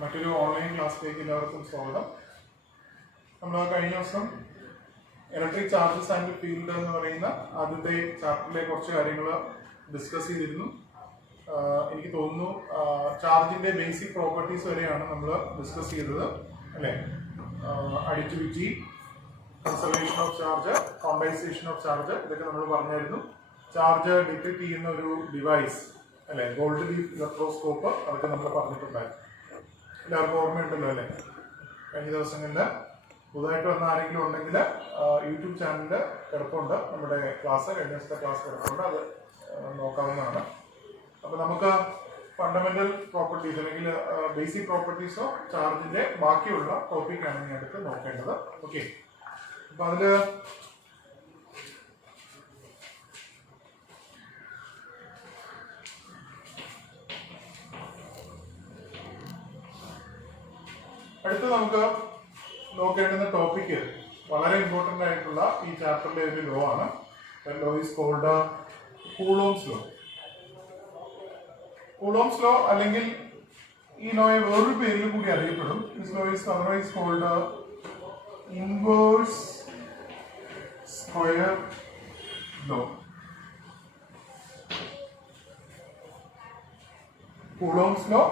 മറ്റൊരു ഓൺലൈൻ ക്ലാസ്സിലേക്ക് എല്ലാവർക്കും സ്വാഗതം. നമ്മൾ കഴിഞ്ഞ ദിവസം ഇലക്ട്രിക് ചാർജസ് ആൻഡ് ഫീൽഡ് എന്ന് പറയുന്ന ആദ്യത്തെ ചാപ്റ്ററിലെ കുറച്ച് കാര്യങ്ങൾ ഡിസ്കസ് ചെയ്തിരുന്നു. എനിക്ക് തോന്നുന്നു ചാർജിന്റെ ബേസിക് പ്രോപ്പർട്ടീസ് വരെയാണ് നമ്മൾ ഡിസ്കസ് ചെയ്തത് അല്ലേ. Additivity, conservation of charge, compensation of charge, ഇതൊക്കെ നമ്മൾ പറഞ്ഞായിരുന്നു. ചാർജ് ഡിറ്റക്ട് ചെയ്യുന്ന ഒരു ഡിവൈസ് അല്ലെ, ഗോൾഡ് ലീഫ് ഇലക്ട്രോസ്കോപ്പ്, അതൊക്കെ നമ്മൾ പറഞ്ഞിട്ടുണ്ടായിരുന്നു. എല്ലാവർക്കും ഓർമ്മയുണ്ടല്ലോ അല്ലേ. കഴിഞ്ഞ ദിവസങ്ങളിൽ പുതുതായിട്ട് വന്ന ആരെങ്കിലും ഉണ്ടെങ്കിൽ യൂട്യൂബ് ചാനലിൽ കിടപ്പുണ്ട്, നമ്മുടെ ക്ലാസ്, കഴിഞ്ഞ ദിവസത്തെ ക്ലാസ് കിടപ്പുണ്ട്, അത് നോക്കാവുന്നതാണ്. അപ്പോൾ നമുക്ക് ഫണ്ടമെന്റൽ പ്രോപ്പർട്ടീസ് അല്ലെങ്കിൽ ബേസിക് പ്രോപ്പർട്ടീസ് ഓഫ് ചാർജിന്റെ ബാക്കിയുള്ള ടോപ്പിക്കാണ് ഇനി അടുത്ത് നോക്കേണ്ടത്. ഓക്കെ, അപ്പൊ അതില് അടുത്ത് നമുക്ക് നോക്കേണ്ടുന്ന ടോപ്പിക്ക് വളരെ ഇമ്പോർട്ടൻ്റ് ആയിട്ടുള്ള ഈ ചാപ്റ്ററിലെ ഒരു ലോ ആണ്. Law is called Coulomb's law. Coulomb's law അല്ലെങ്കിൽ ഈ ലോയെ വേറൊരു പേരിൽ കൂടി അറിയപ്പെടും. This law is otherwise called inverse square law. Coulomb's law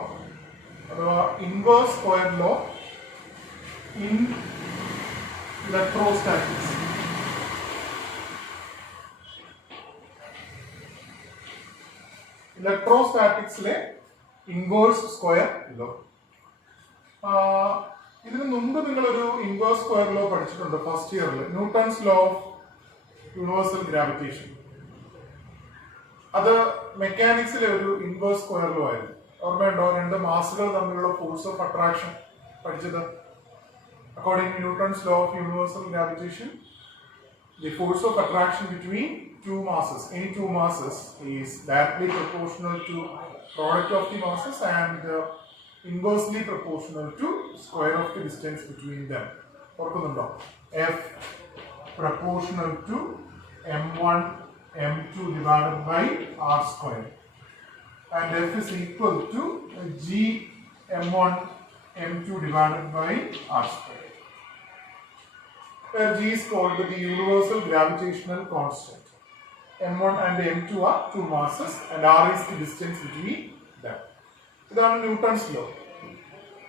അഥവാ inverse square law in electrostatics. ഇലക്ട്രോസ്റ്റാറ്റിക്സിലെ ഇൻവേഴ്സ് സ്ക്വയർ ലോ. ഇതിനു മുമ്പ് നിങ്ങളൊരു ഇൻവേഴ്സ് സ്ക്വയർ ലോ പഠിച്ചിട്ടുണ്ട് ഫസ്റ്റ് ഇയറിൽ, Newton's law of universal gravitation. അത് മെക്കാനിക്സിലെ ഒരു ഇൻവേഴ്സ് സ്ക്വയർ ലോ ആയിരുന്നു. ഓർമ്മയുണ്ടോ? രണ്ട് മാസുകൾ തമ്മിലുള്ള ഫോഴ്സ് ഓഫ് അട്രാക്ഷൻ പഠിച്ചത്. According to Newton's law of universal gravitation, the force of attraction between two masses, any two masses, is directly proportional to product of the masses and inversely proportional to square of the distance between them. ഓർക്കുന്നുണ്ടോ? F proportional to m1 m2 divided by r square, and F is equal to g m1 m2 divided by r square, where g is called the universal gravitational constant. m1 and m2 are two masses and r is the distance between them. ഇതാണ് Newton's law.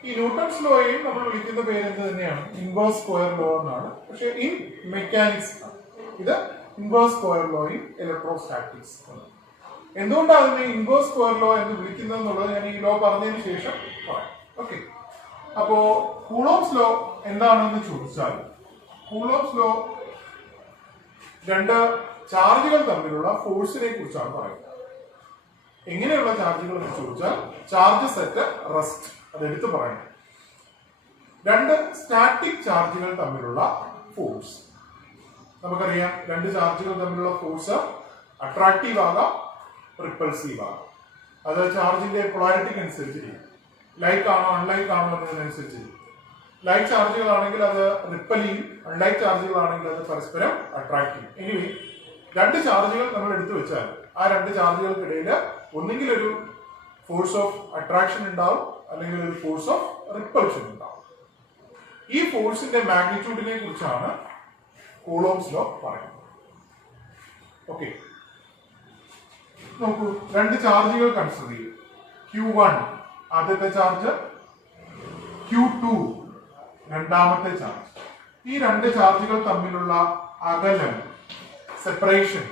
ഈ Newton's ലോയെയും നമ്മൾ വിളിക്കുന്ന പേര് എന്ത് തന്നെയാണ്? Inverse square law എന്നാണ്. പക്ഷേ in mechanics ഇത് inverse square law in electrostatics. എന്തുകൊണ്ടാണ് അതിനെ ഇൻവേഴ്സ് സ്ക്വയർ ലോ എന്ന് വിളിക്കുന്നത് എന്നുള്ളത് ഞാൻ ഈ ലോ പറഞ്ഞതിന് ശേഷം പറയാം. ഓക്കെ, അപ്പോ കൂളോംസ് ലോ എന്താണെന്ന് ചോദിച്ചാൽ, കൂളോംസ് ലോ രണ്ട് ചാർജുകൾ തമ്മിലുള്ള ഫോഴ്സിനെ കുറിച്ചാണ് പറയുന്നത്. എങ്ങനെയുള്ള ചാർജുകൾ എന്ന് ചോദിച്ചാൽ, ചാർജ് സെറ്റ് റെസ്റ്റ്, അത് എടുത്തു പറയണം. രണ്ട് സ്റ്റാറ്റിക് ചാർജുകൾ തമ്മിലുള്ള ഫോഴ്സ്. നമുക്കറിയാം, രണ്ട് ചാർജുകൾ തമ്മിലുള്ള ഫോഴ്സ് അട്രാക്റ്റീവ് ആകാം, റിപ്പൾസീവ് ആകാം. അത് ചാർജിന്റെ പൊളാരിറ്റിക്ക് അനുസരിച്ചിരിക്കും. ലൈക്ക് ആണോ അൺലൈക്ക് ആണോ എന്നതിനനുസരിച്ച്. ലൈക്ക് ചാർജുകളാണെങ്കിൽ അത് റിപ്പൽ ചെയ്യും, അൺലൈക്ക് ചാർജുകളാണെങ്കിൽ അത് പരസ്പരം അട്രാക്ട് ചെയ്യും. എനിവേ, രണ്ട് ചാർജുകൾ നമ്മൾ എടുത്തു വെച്ചാൽ ആ രണ്ട് ചാർജുകൾക്കിടയിൽ ഒന്നുകിൽ ഒരു ഫോഴ്സ് ഓഫ് അട്രാക്ഷൻ ഉണ്ടാവും, അല്ലെങ്കിൽ ഒരു ഫോഴ്സ് ഓഫ് റിപ്പൾഷൻ ഉണ്ടാവും. ഈ ഫോഴ്സിന്റെ മാഗ്നിറ്റ്യൂഡിനെ കുറിച്ചാണ് കൂളോംസ് ലോ പറയുന്നത്. ഓക്കെ, നോക്കൂ, രണ്ട് ചാർജുകൾ കൺസിഡർ ചെയ്യും. Q1 ആദ്യത്തെ ചാർജ്, Q2 രണ്ടാമത്തെ ചാർജ്. ഈ രണ്ട് ചാർജുകൾ തമ്മിലുള്ള അകലം, സെപ്പറേഷൻ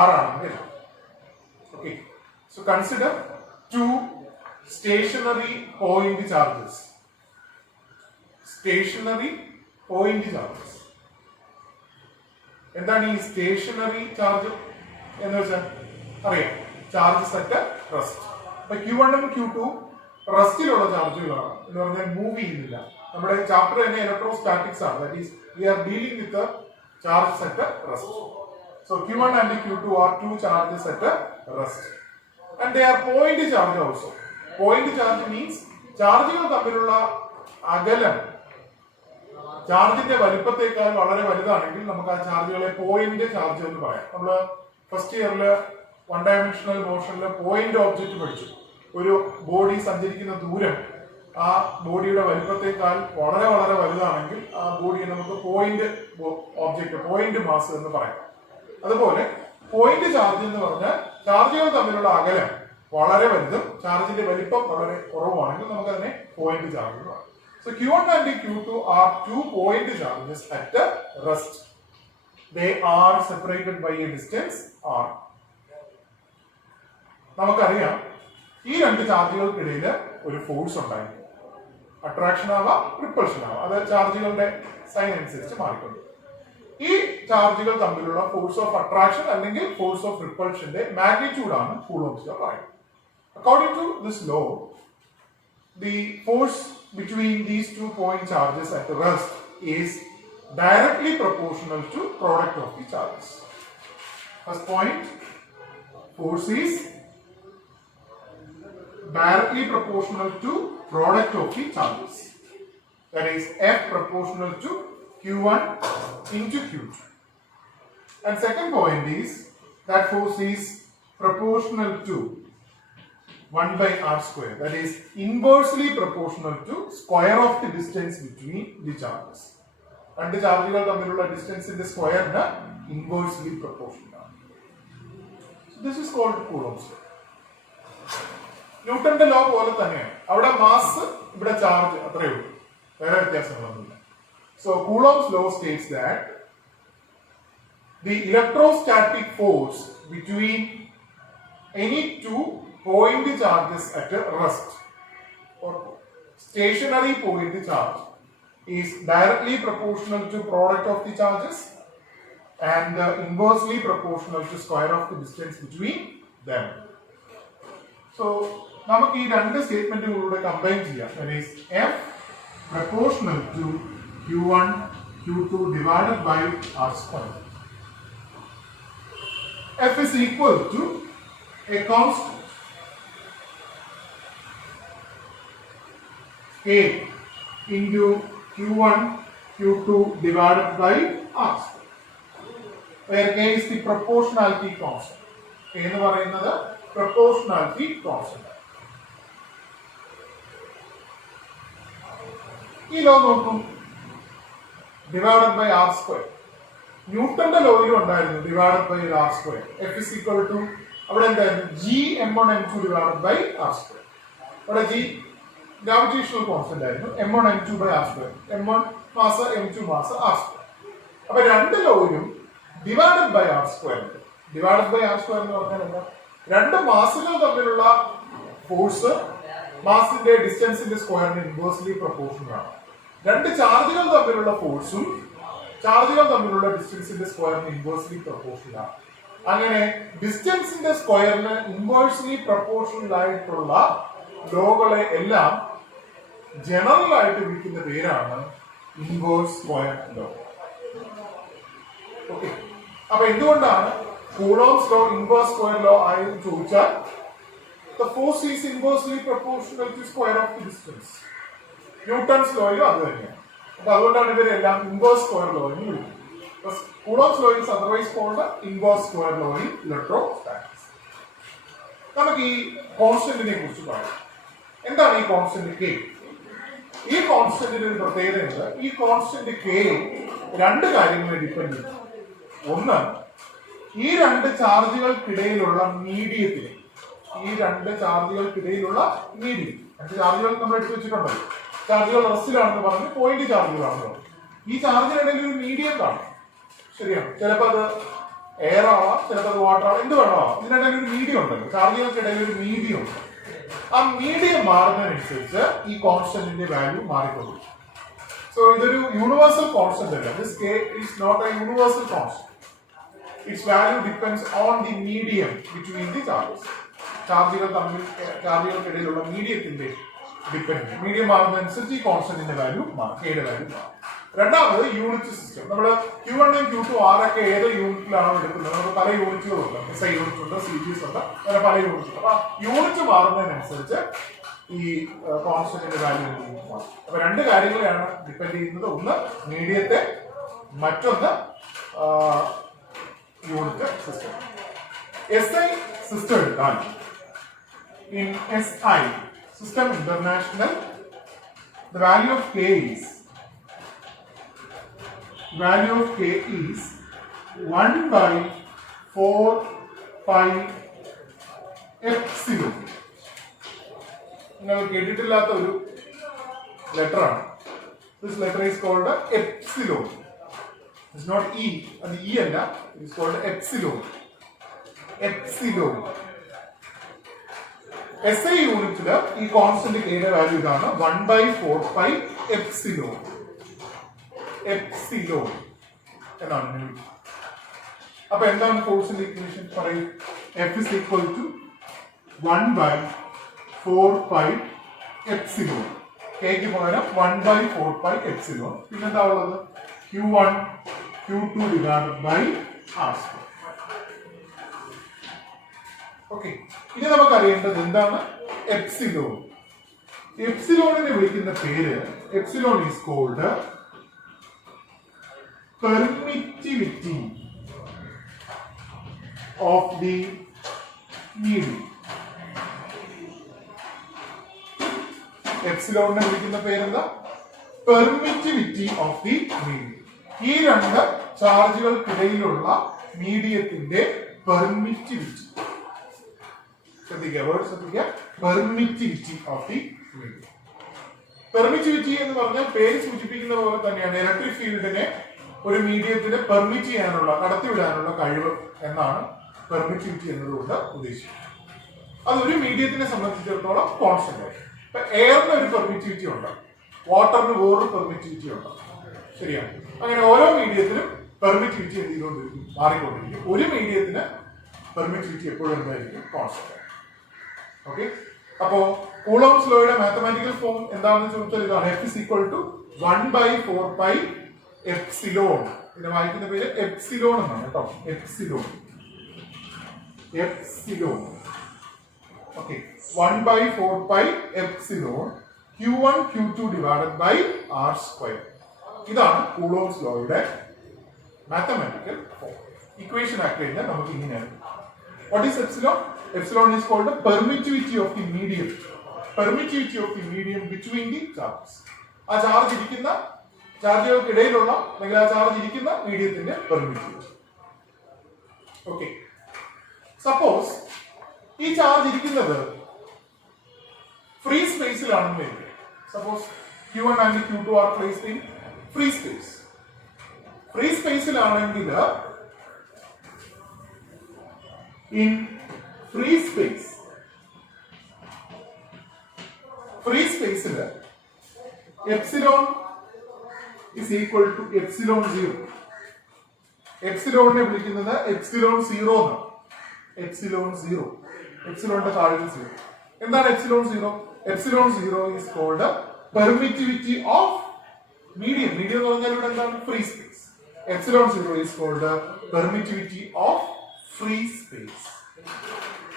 r ആണ്. Okay, so consider two stationary point charges. Stationary point charges. എന്താണ് ഈ സ്റ്റേഷനറി ചാർജ് എന്ന് വെച്ചാൽ? അറിയാം, ചാർജ് സെറ്റ് റെസ്റ്റ്. അപ്പൊ Q1 ഉം Q2 റെസ്റ്റിലുള്ള ചാർജുകളാണ് എന്ന് പറഞ്ഞാൽ മൂവ് ചെയ്യുന്നില്ല. നമ്മുടെ ചാപ്റ്റർ തന്നെ ഇലക്ട്രോസ്റ്റാറ്റിക്സ് ആണ്. That is we are dealing with charge set rest. So Q1 and Q2 are two charges at rest, and they are point charge also. Point charge means ചാർജുകൾ തമ്മിലുള്ള അകലം ചാർജിന്റെ വലിപ്പത്തേക്കാൾ വളരെ വലുതാണെങ്കിൽ നമുക്ക് ആ ചാർജുകളെ പോയിന്റ് ചാർജ് എന്ന് പറയാം. നമ്മൾ ഫസ്റ്റ് ഇയറിൽ വൺ ഡയമെൻഷണൽ മോഷനിൽ പോയിന്റ് ഓബ്ജക്റ്റ് പഠിച്ചു. ഒരു ബോഡി സഞ്ചരിക്കുന്ന ദൂരം ആ ബോഡിയുടെ വലിപ്പത്തേക്കാൾ വളരെ വളരെ വലുതാണെങ്കിൽ ആ ബോഡിയെ നമുക്ക് പോയിന്റ് ഓബ്ജക്റ്റ്, പോയിന്റ് മാസ് എന്ന് പറയാം. അതുപോലെ പോയിന്റ് ചാർജ് എന്ന് പറഞ്ഞാൽ ചാർജുകൾ തമ്മിലുള്ള അകലം വളരെ വലുതും ചാർജിന്റെ വലിപ്പം വളരെ കുറവുമാണെങ്കിൽ നമുക്ക് അതിനെ പോയിന്റ് ചാർജ് എന്ന് പറയാം. So Q1 and Q2 are 2 point charges at rest. They are separated by a distance r. നമുക്കറിയാം ഈ രണ്ട് ചാർജുകൾക്കിടയിൽ ഒരു ഫോഴ്സ് ഉണ്ടായിരിക്കും. അട്രാക്ഷൻ ആവാം, റിപ്പൾഷൻ ആവാം. അത് ചാർജുകളുടെ സൈൻ അനുസരിച്ച് മാറിക്കൊണ്ട്. ഈ ചാർജുകൾ തമ്മിലുള്ള ഫോഴ്സ് ഓഫ് അട്രാക്ഷൻ അല്ലെങ്കിൽ ഫോഴ്സ് ഓഫ് റിപ്പൾഷന്റെ മാഗ്നിറ്റ്യൂഡ് ആണ് കൂളോംസ് ലോ പറയുന്നത്. According to this law, the force between these 2 point charges at rest is directly proportional to product of the charges. First point, force is directly proportional to product of the charges. That is F proportional to Q1 into Q2. And second point is that force is proportional to 1 by r square, that is inversely proportional to square of the distance between the charges. രണ്ട് ചാർജുകൾ തമ്മിലുള്ള ഡിസ്റ്റൻസിന്റെ സ്ക്വയറിന് inversely proportional ആണ്. This is called Coulomb's law. ന്യൂട്ടന്റെ law പോലെ തന്നെയാണ്. അവിടെ മാസ്, ഇവിടെ ചാർജ്, അത്രയേ ഉള്ളൂ, വേറെ വ്യത്യാസങ്ങളൊന്നുമില്ല. So Coulomb's law states that the electrostatic force between any two point charges at rest or stationary point charge is directly proportional to product of the charges and inversely proportional to square of the distance between them. So നമുക്ക് ഈ രണ്ട് സ്റ്റേറ്റ്മെന്റുകളുടെ combine ചെയ്യാം. That is F proportional to Q1 Q2 divided by r square. F is equal to a constant K into Q1 Q2 divided by r square, where K is the proportionality constant. K എന്ന് പറയുന്നത് proportionality constant. ഈ law നോക്കും, divided by r square. ന്യൂട്ടന്റെ ലോയിലും ഉണ്ടായിരുന്നു divided by r square. F is equal to അവിടെ എന്തായിരുന്നു G m1 m2 divided by r square. അവിടെ ജി ഗ്രാവിറ്റേഷണൽ കോൺസ്റ്റന്റ് ആയിരുന്നു, m1 m2 by r square. m1 mass m2 mass r square. അപ്പൊ രണ്ട് ലോയിലും ഡിവൈഡഡ് ബൈ ആർ സ്ക്വയർ ഉണ്ട്. Divided by r square എന്ന് പറഞ്ഞാൽ എന്താ? രണ്ട് മാസുകൾ തമ്മിലുള്ള ഫോഴ്സ് മാസിന്റെ ഡിസ്റ്റൻസിന്റെ സ്ക്വയറിന് ഇൻവേഴ്സ്ലി പ്രൊപ്പോർഷണൽ ആണ്. രണ്ട് ചാർജുകൾ തമ്മിലുള്ള ഫോഴ്സും ചാർജുകൾ തമ്മിലുള്ള ഡിസ്റ്റൻസിന്റെ സ്ക്വയറിന് ഇൻവേഴ്സ്ലി പ്രൊപ്പോർഷണൽ ആണ്. അങ്ങനെ ഡിസ്റ്റൻസിന്റെ സ്ക്വയറിന് ഇൻവേഴ്സ്ലി പ്രൊപ്പോർഷണൽ ആയിട്ടുള്ള ലോകളെ എല്ലാം ജനറൽ ആയിട്ട് വിളിക്കുന്ന പേരാണ് ഇൻവേഴ്സ് സ്ക്വയർ ലോ. ഓക്കെ, അപ്പൊ എന്തുകൊണ്ടാണ് coulombs law inverse square law ആയി ചോദിച്ചാൽ the force is inversely proportional to square of the distance. Newton's ലോയിലും അത് തന്നെയാണ്. അപ്പൊ അതുകൊണ്ടാണ് ഇവരെല്ലാം ഇൻവേഴ്സ് സ്ക്വയർ ലോ എന്ന് വിളിക്കുന്നത്. Coulombs law is otherwise called inverse square law in electrostatics. നമുക്ക് ഈ കോൺസ്റ്റന്റിനെ കുറിച്ച് പറയാം. എന്താണ് ഈ കോൺസ്റ്റന്റ് K? ഈ കോൺസ്റ്റന്റിന്റെ ഒരു പ്രത്യേകതയുണ്ട്. ഈ കോൺസ്റ്റന്റ് K രണ്ട് കാര്യങ്ങളെ ഡിപ്പെൻഡ് ചെയ്യും. ഒന്ന്, ഈ രണ്ട് ചാർജുകൾക്കിടയിലുള്ള മീഡിയത്തിലെ രണ്ട് ചാർജുകൾ നമ്മൾ എടുത്തു വെച്ചിട്ടുണ്ടല്ലോ. ചാർജുകൾ റെസ്റ്റിലാണെന്ന് പറഞ്ഞ് പോയിന്റ് ചാർജുകളാണല്ലോ. ഈ ചാർജിനിടയിൽ ഒരു മീഡിയം കാണും, ശരിയാണ്. ചിലപ്പോൾ അത് എയർ ആവാം, ചിലപ്പോൾ അത് വാട്ടർ ആവാം, എന്ത് വേണോ ആവാം. ഇതിനിടയിൽ ഒരു മീഡിയം ഉണ്ടല്ലോ, ചാർജുകൾക്കിടയിൽ ഒരു മീഡിയം ഉണ്ട്. ആ മീഡിയം മാറുന്നതിനനുസരിച്ച് ഈ കോൺസ്റ്റന്റിന്റെ വാല്യൂ മാറിക്കൊള്ളും. സോ ഇതൊരു യൂണിവേഴ്സൽ കോൺസ്റ്റന്റ് അല്ല. This K is not a universal constant. Its value depends on the medium between the charges. ചാർജുകൾക്കിടയിലുള്ള മീഡിയത്തിന്റെ ഡിപ്പെൻഡ്, മീഡിയം മാറുന്നതനുസരിച്ച് ഈ കോൺസ്റ്റന്റിന്റെ വാല്യൂ മാറും, Kയുടെ വാല്യൂ മാറും. രണ്ടാമത് യൂണിറ്റ് സിസ്റ്റം. നമ്മൾ Q1 Q2 R ഒക്കെ ഏത് യൂണിറ്റിലാണോ എടുക്കുന്നത്, നമുക്ക് പല യൂണിറ്റുകളുണ്ട്. SI യൂണിറ്റ് ഉണ്ട്, CGS ഉണ്ട്, അങ്ങനെ പല യൂണിറ്റ് ഉണ്ട്. അപ്പൊ യൂണിറ്റ് മാറുന്നതിനനുസരിച്ച് ഈ കോൺസ്റ്റന്റിന്റെ വാല്യൂ മാറും. അപ്പൊ രണ്ട് കാര്യങ്ങളെയാണ് ഡിപ്പെൻഡ് ചെയ്യുന്നത്. ഒന്ന് മീഡിയത്തെ, മറ്റൊന്ന് യൂണിറ്റ് സിസ്റ്റം. SI സിസ്റ്റം എടുത്താൽ in SI, System International the value of k is 1 by 4 pi epsilon. നിങ്ങൾ കേട്ടിട്ടില്ലാത്ത ഒരു ലെറ്റർ ആണ്. This letter is called epsilon. It's not e, അത് e അല്ല, it is called epsilon. Epsilon. SI യൂണിറ്റിൽ ഈ constant കെയുടെ വാല്യൂ ഇതാണ് 1 by 4 pi epsilon. Epsilon എന്നാണ്. അപ്പൊ എന്താണ് ഫോഴ്സിന്റെ ഇക്വേഷൻ പറയൂ. F is equal to 1 by 4 pi epsilon. കെക്ക് പകരം 1 by 4 pi epsilon. പിന്നെന്താ ഉള്ളത്? Q1 Q2 divided by R square. Okay, ഇനി നമുക്ക് അറിയേണ്ടത് എന്താണ് എപ്സിലോൺ. എപ്സിലോണിനെ വിളിക്കുന്ന പേര്, epsilon is called permittivity of the medium. എപ്സിലോണിനെ വിളിക്കുന്ന പേരെന്താ? Permittivity of the medium. ഈ രണ്ട് ചാർജുകൾക്കിടയിലുള്ള മീഡിയത്തിന്റെ പെർമിറ്റിവിറ്റി. ശ്രദ്ധിക്കുക, വേർഡ് ശ്രദ്ധിക്കുക. Permittivity of the medium. Permittivity എന്ന് പറഞ്ഞാൽ പേര് സൂചിപ്പിക്കുന്ന പോലെ തന്നെയാണ് ഇലക്ട്രിക് ഫീൽഡിനെ ഒരു മീഡിയത്തിന് പെർമിറ്റ് ചെയ്യാനുള്ള, കടത്തിവിടാനുള്ള കഴിവ് എന്നാണ് പെർമിറ്റിവിറ്റി എന്നതുകൊണ്ട് ഉദ്ദേശിക്കുന്നത്. അതൊരു മീഡിയത്തിനെ സംബന്ധിച്ചിടത്തോളം കോൺസ്റ്റന്റ് ആയി. ഇപ്പൊ എയറിന് ഒരു പെർമിറ്റിവിറ്റി ഉണ്ട്, വാട്ടറിന് വേറൊരു പെർമിറ്റിവിറ്റി ഉണ്ട്. ശരിയാണ്. അങ്ങനെ ഓരോ മീഡിയത്തിനും പെർമിറ്റിവിറ്റി എന്ത് ചെയ്തുകൊണ്ടിരിക്കും? മാറിക്കൊണ്ടിരിക്കും. ഒരു മീഡിയത്തിന് പെർമിറ്റിവിറ്റി എപ്പോഴും എന്തായിരിക്കും? കോൺസ്റ്റന്റ്. ഓക്കെ, അപ്പോ കൂളോംസ് ലോയുടെ മാത്തമാറ്റിക്കൽ ഫോം എന്താണെന്ന് ചോദിച്ചാൽ ഇതാണ്. F is equal to 1 by 4 pi epsilon. ഇതിനെ വായിക്കുന്ന പേര് എപ്സിലോൺ എന്നാണ് കേട്ടോ. Epsilon. Epsilon. Okay, 1 by 4 pi epsilon Q1 Q2 divided by R square. ഇതാണ് കൂളോംസ് ലോയുടെ മാത്തമാറ്റിക്കൽ ഫോം. ഇക്വേഷൻ ആക്കി കഴിഞ്ഞാൽ നമുക്ക് ഇങ്ങനെയാണ്. What is epsilon? Epsilon is called the permittivity of the medium. Permittivity of the medium between the charges. ആ charge ഇരിക്കുന്ന ചാർജുകൾക്കിടയിലുള്ള അല്ലെങ്കിൽ ആ ചാർജ് ഇരിക്കുന്ന മീഡിയത്തിന്റെ പെർമിറ്റിവിറ്റി. ഓക്കെ, സപ്പോസ് ഈ ചാർജ് ഇരിക്കുന്നത് ഫ്രീ സ്പേസിലാണെന്ന് വരിക. Suppose Q1 and Q2 are placed in free space. Free സ്പേസിലാണെങ്കിൽ in free space ൽ epsilon is equal to epsilon 0. എപ്സിലോണിനെ വിളിക്കുന്നത് epsilon 0 എന്നാണ്. epsilon 0, എപ്സിലോണിന്റെ താഴെ 0. എന്താണ് epsilon 0? Epsilon 0 is called permittivity of medium. Medium എന്ന് പറഞ്ഞാൽ ഇവിടെ എന്താണ്? Free space. Epsilon 0 is called permittivity of free space.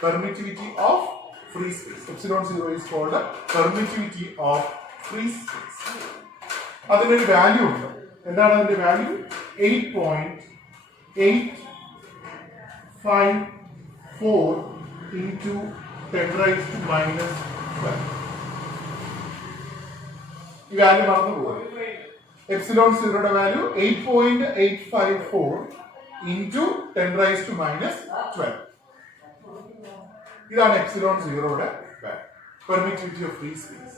Permittivity of free space. Epsilon 0 is called permittivity of free space. അതിനൊരു value ഉണ്ട്. എന്താണ് അതിന്റെ value? 8.854 into 10 raised to minus 12. ഈ value മറന്നു പോകും. എപ്സിലോൺ 0യുടെ value 8.854 into 10 raised to minus 12. ഇതാണ് epsilon 0യുടെ value. Permittivity of free space.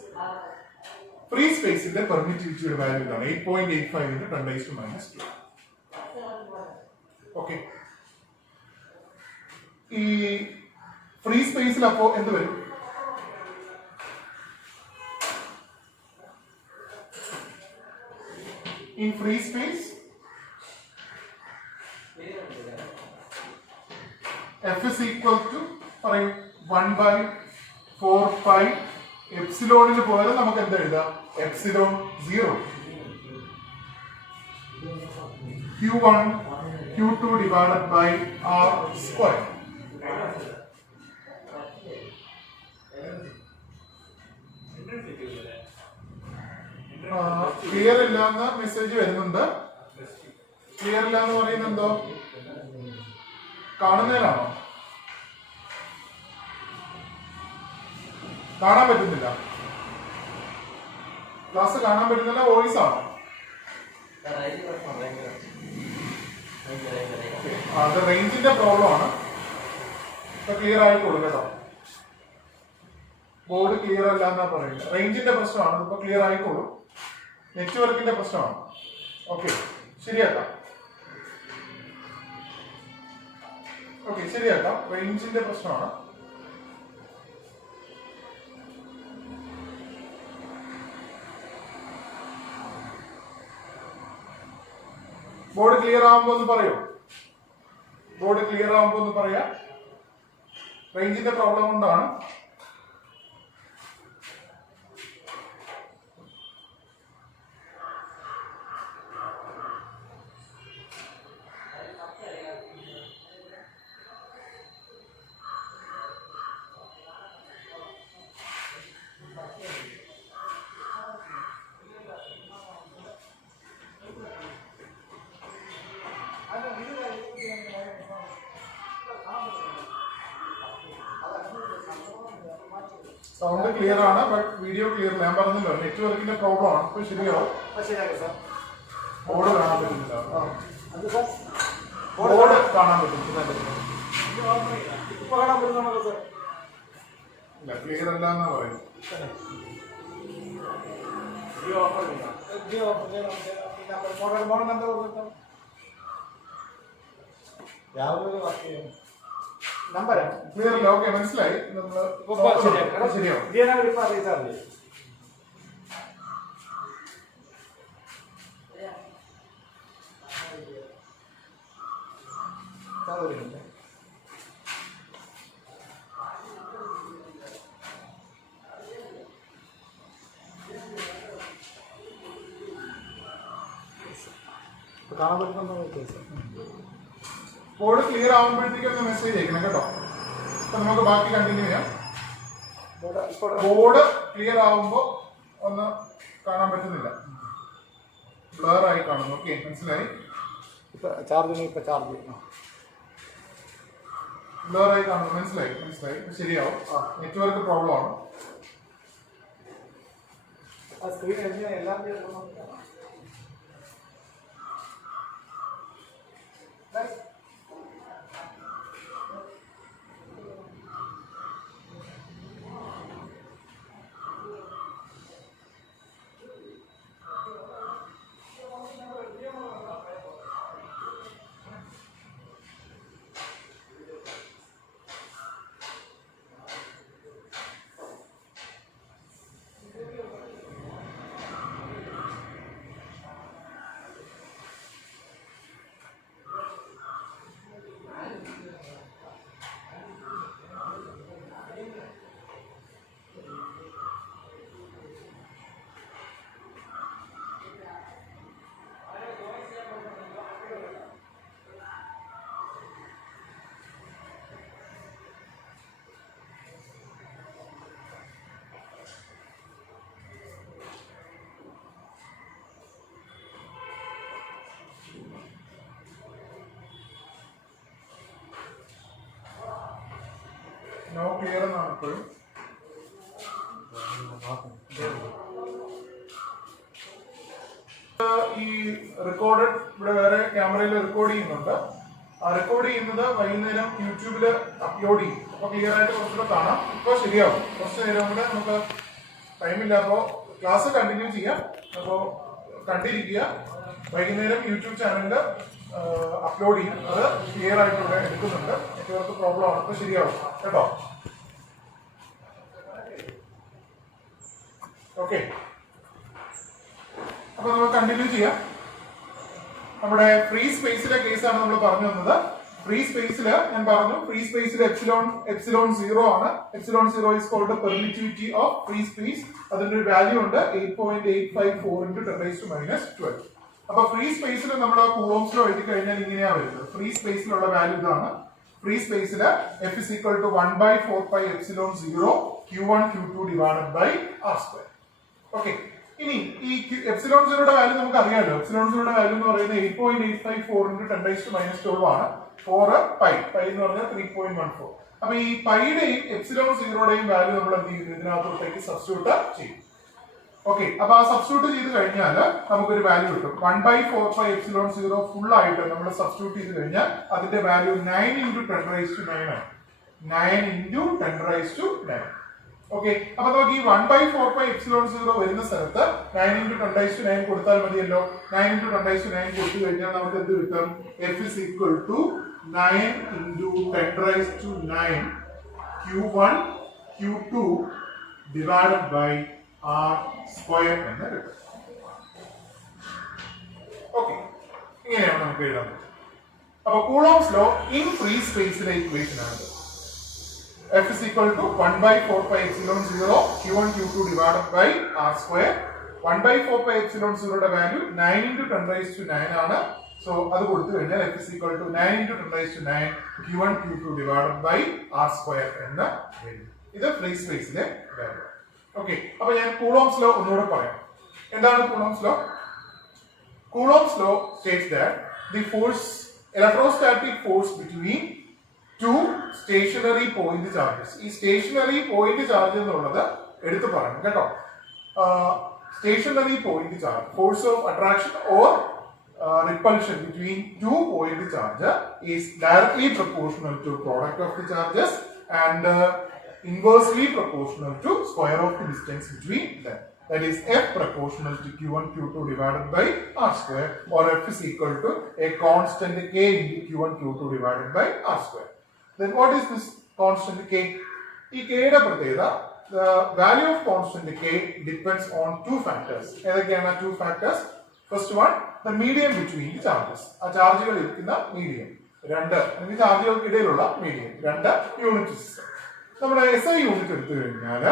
Free സ്പേസിന്റെ പെർമിറ്റിവിറ്റിയുടെ വാല്യൂ ഇതാണ് 8.85 into 10 raised to minus 12. Okay, ഈ ഫ്രീ സ്പേസിൽ അപ്പോ എന്ത് വരും? In free space, F is equal to 1 by 4 pi എപ്സിലോണിന് പകരം നമുക്ക് എന്താ എഴുതാം? Epsilon 0 Q1 Q2 divided by R square. Clear ഇല്ലാന്ന മെസ്സേജ് വരുന്നുണ്ട്. ക്ലിയർ ഇല്ല എന്ന് പറയുന്നത് എന്തോ? കാണുന്നതിനാണോ? കാണാൻ പറ്റുന്നില്ല. ക്ലാസ് കാണാൻ പറ്റുന്നില്ല, വോയിസ് ആണോ? അത് റേഞ്ചിന്റെ പ്രോബ്ലം ആണ്. ഇപ്പൊ ക്ലിയർ ആയിക്കോളൂ കേട്ടോ. ബോർഡ് ക്ലിയർ അല്ല എന്നാ പറയുന്നത്. റേഞ്ചിന്റെ പ്രശ്നമാണ്. ഇപ്പൊ ക്ലിയർ ആയിക്കോളൂ. നെറ്റ്വർക്കിന്റെ പ്രശ്നമാണ്. ഓക്കെ, ശരിയാക്കാം. ഓക്കെ, ശരിയാക്കാം. റേഞ്ചിന്റെ പ്രശ്നമാണ്. ബോർഡ് ക്ലിയർ ആവുമ്പോ ഒന്ന് പറയോ? ബോർഡ് ക്ലിയർ ആവുമ്പോ ഒന്ന് പറയാ. റേഞ്ചിന്റെ പ്രോബ്ലം കൊണ്ടാണ്. സൗണ്ട് ക്ലിയർ ആണ്, ബട്ട് വീഡിയോ ക്ലിയർ. ഞാൻ പറഞ്ഞല്ലോ നെറ്റ്വർക്കിന്റെ പ്രോബ്ലം ആണ്. ഇപ്പൊ ശരിയാവും. ബോർഡ് കാണാൻ പറ്റുന്നില്ല. ബോർഡ് കാണാൻ പറ്റുന്നില്ല. ക്ലിയർ അല്ല എന്നാ പറയുന്നത്. ക്ലിയർ അല്ല. ഓക്കെ, മനസ്സിലായി. ശരിയാവും. ബോർഡ് ക്ലിയർ ആവുമ്പോഴത്തേക്കും ഒന്ന് മെസ്സേജ് അയക്കണം കേട്ടോ. അപ്പൊ നമുക്ക് ബാക്കി കണ്ടിന്യൂ ചെയ്യാം. ബോർഡ് ക്ലിയർ ആവുമ്പോ ഒന്ന് കാണാൻ പറ്റുന്നില്ല, ബ്ലർ ആയി കാണുന്നു. ഓക്കെ, മനസ്സിലായി. ബ്ലർ ആയി കാണുന്നു. മനസ്സിലായി, മനസ്സിലായി. ശരിയാവും. നെറ്റ്വർക്ക് പ്രോബ്ലം ആണ്. നോ ക്ലിയർ എന്നാണ് ഇപ്പോഴും. ഈ റെക്കോർഡഡ് ഇവിടെ വേറെ ക്യാമറയിൽ റെക്കോർഡ് ചെയ്യുന്നുണ്ട്. ആ റെക്കോർഡ് ചെയ്യുന്നത് വൈകുന്നേരം യൂട്യൂബിൽ അപ്ലോഡ് ചെയ്യും. അപ്പൊ ക്ലിയർ ആയിട്ട് കുറച്ചുകൂടെ കാണാം. ഇപ്പൊ ശരിയാവും. കുറച്ച് നേരം കൂടെ നമുക്ക് ടൈമില്ല. അപ്പോൾ ക്ലാസ് കണ്ടിന്യൂ ചെയ്യാം. അപ്പോൾ കണ്ടിരിക്കുക. വൈകുന്നേരം യൂട്യൂബ് ചാനലിൽ അപ്ലോഡ് ചെയ്യും. അത് ക്ലിയർ ആയിട്ട് ഇവിടെ എടുക്കുന്നുണ്ട്. നെറ്റ്വർക്ക് പ്രോബ്ലം ആണ്. ഇപ്പൊ ശരിയാവും കേട്ടോ. ഓക്കെ, അപ്പൊ നമ്മൾ കണ്ടിന്യൂ ചെയ്യാം. നമ്മുടെ ഫ്രീ സ്പേസിലെ കേസാണ് നമ്മൾ പറഞ്ഞു വന്നത്. ഫ്രീ സ്പേസിൽ ഞാൻ പറഞ്ഞു, ഫ്രീ സ്പേസിൽ എപ്സിലോൺ 0 ആണ്. Epsilon 0 is called permittivity of free space. അതിന്റെ ഒരു വാല്യൂ ഉണ്ട് 8.854 × 10⁻12. അപ്പൊ ഫ്രീ സ്പേസിൽ നമ്മൾ കൂളോംസ് ലോ എഴുതി കഴിഞ്ഞാൽ ഇങ്ങനെയാ വരുന്നത്. ഫ്രീ സ്പേസിലുള്ള വാല്യൂ ഇതാണ്. ഫ്രീ സ്പേസിൽ F is equal to 1/4πε0 Q1 Q2 divided by R². Okay, ഇനി ഈ എപ്സിലോൺ 0യുടെ വാല്യൂ നമുക്ക് അറിയാമല്ലോ. എപ്സിലോൺ 0യുടെ വാല്യൂ എന്ന് പറയുന്നത് 8.854 × 10⁻12 ആണ്. 4 പൈ എന്ന് പറഞ്ഞാൽ 3.14. അപ്പൊ ഈ പൈയുടെയും എപ്സിലോൺ 0യുടെയും വാല്യൂ നമ്മൾ എന്ത് ചെയ്യുന്നു? ഇതിനകത്തോട്ടേക്ക് സബ്സ്റ്റിറ്റ്യൂട്ട് ചെയ്യും. ഓക്കെ, അപ്പൊ ആ സബ്സ്റ്റിറ്റ്യൂട്ട് ചെയ്ത് കഴിഞ്ഞാൽ നമുക്കൊരു വാല്യൂ കിട്ടും. 1/4πε0 ഫുൾ ആയിട്ട് നമ്മൾ സബ്സ്റ്റിറ്റ്യൂട്ട് ചെയ്ത് കഴിഞ്ഞാൽ അതിന്റെ വാല്യൂ 9 × 10⁻⁹ ആണ്. 9 × 10⁹. ഓക്കെ, അപ്പൊ നമുക്ക് ഈ 1/4πε0 വരുന്ന സ്ഥലത്ത് 9 × 10⁹ കൊടുത്താൽ മതിയല്ലോ. 9 × 10⁹ കൊടുത്തു കഴിഞ്ഞാൽ നമുക്ക് എന്ത് കിട്ടും? F is equal to 9 × 10⁹ Q1 Q2 divided by R square എന്ന് കിട്ടും. ഓക്കെ, ഇങ്ങനെയാണ് നമുക്ക് എഴുതാൻ പറ്റും. അപ്പൊ കൂളോംസ് ലോ ഇൻ ഫ്രീ സ്പേസിലെ ഇക്വേഷൻ ആണ്. F is equal to 1/4πε0 Q1 Q2 divided by R square. 1/4πε0 value 9 × 10⁻⁹ ആണ്. സോ അത് കൊടുത്തു കഴിഞ്ഞാൽ F is equal to 9 × 10⁻⁹ Q1 Q2 divided by R square എന്ന് എഴുതും. ഇത് ഫ്രീ സ്പേസിലെ വാല്യൂ. ഓക്കെ, അപ്പൊ ഞാൻ കൂളോംസ് ലോ ഒന്നുകൂടെ പറയാം. എന്താണ് coulombs law? Coulomb's law states that the force, electrostatic force between two stationary point charges. ഈ സ്റ്റേഷനറി പോയിന്റ് ചാർജ് എന്നുള്ളത് എടുത്തു പറയണം കേട്ടോ. Stationary point charge, force of attraction or repulsion between two point charge is directly proportional to product of the charges and inversely proportional to square of the distance between them. That is F proportional to Q1 Q2 divided by R square, or F is equal to a constant K into Q1 Q2 divided by R square. Then what is this constant K? ഈ K യുടെ പ്രത്യേകത, the value of constant K depends on two factors. ഏതൊക്കെയാണ് two factors? First one, the medium between the charges. ആ ചാർജുകൾ ഇരിക്കുന്ന medium, രണ്ട് ചാർജുകൾക്കിടയിലുള്ള medium, രണ്ട് unit system. നമ്മുടെ SI യൂണിറ്റ് എടുത്തു കഴിഞ്ഞാൽ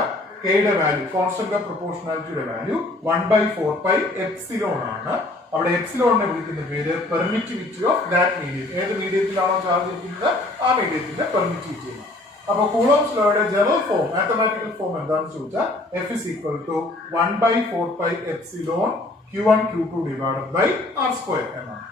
കെയുടെ വാല്യൂ, കോൺസ്റ്റന്റ് ഓഫ് പ്രൊപ്പോർഷണാലിറ്റിയുടെ വാല്യൂ 1/4πε ആണ്. അവിടെ എപ്സിലോണിനെ വിളിക്കുന്ന പേര് പെർമിറ്റിവിറ്റി ഓഫ് ദാറ്റ് മീഡിയം. ഏത് മീഡിയത്തിലാണോ ചാർജ് ഇരിക്കുന്നത് ആ മീഡിയത്തിന്റെ പെർമിറ്റിവിറ്റി. അപ്പൊ കൂളോംസ് ലോയുടെ ജനറൽ ഫോം, മാത്തമാറ്റിക്കൽ ഫോം എന്താണെന്ന് ചോദിച്ചാൽ F is equal to 1/4πε Q1 Q2 divided by R square എന്നാണ്.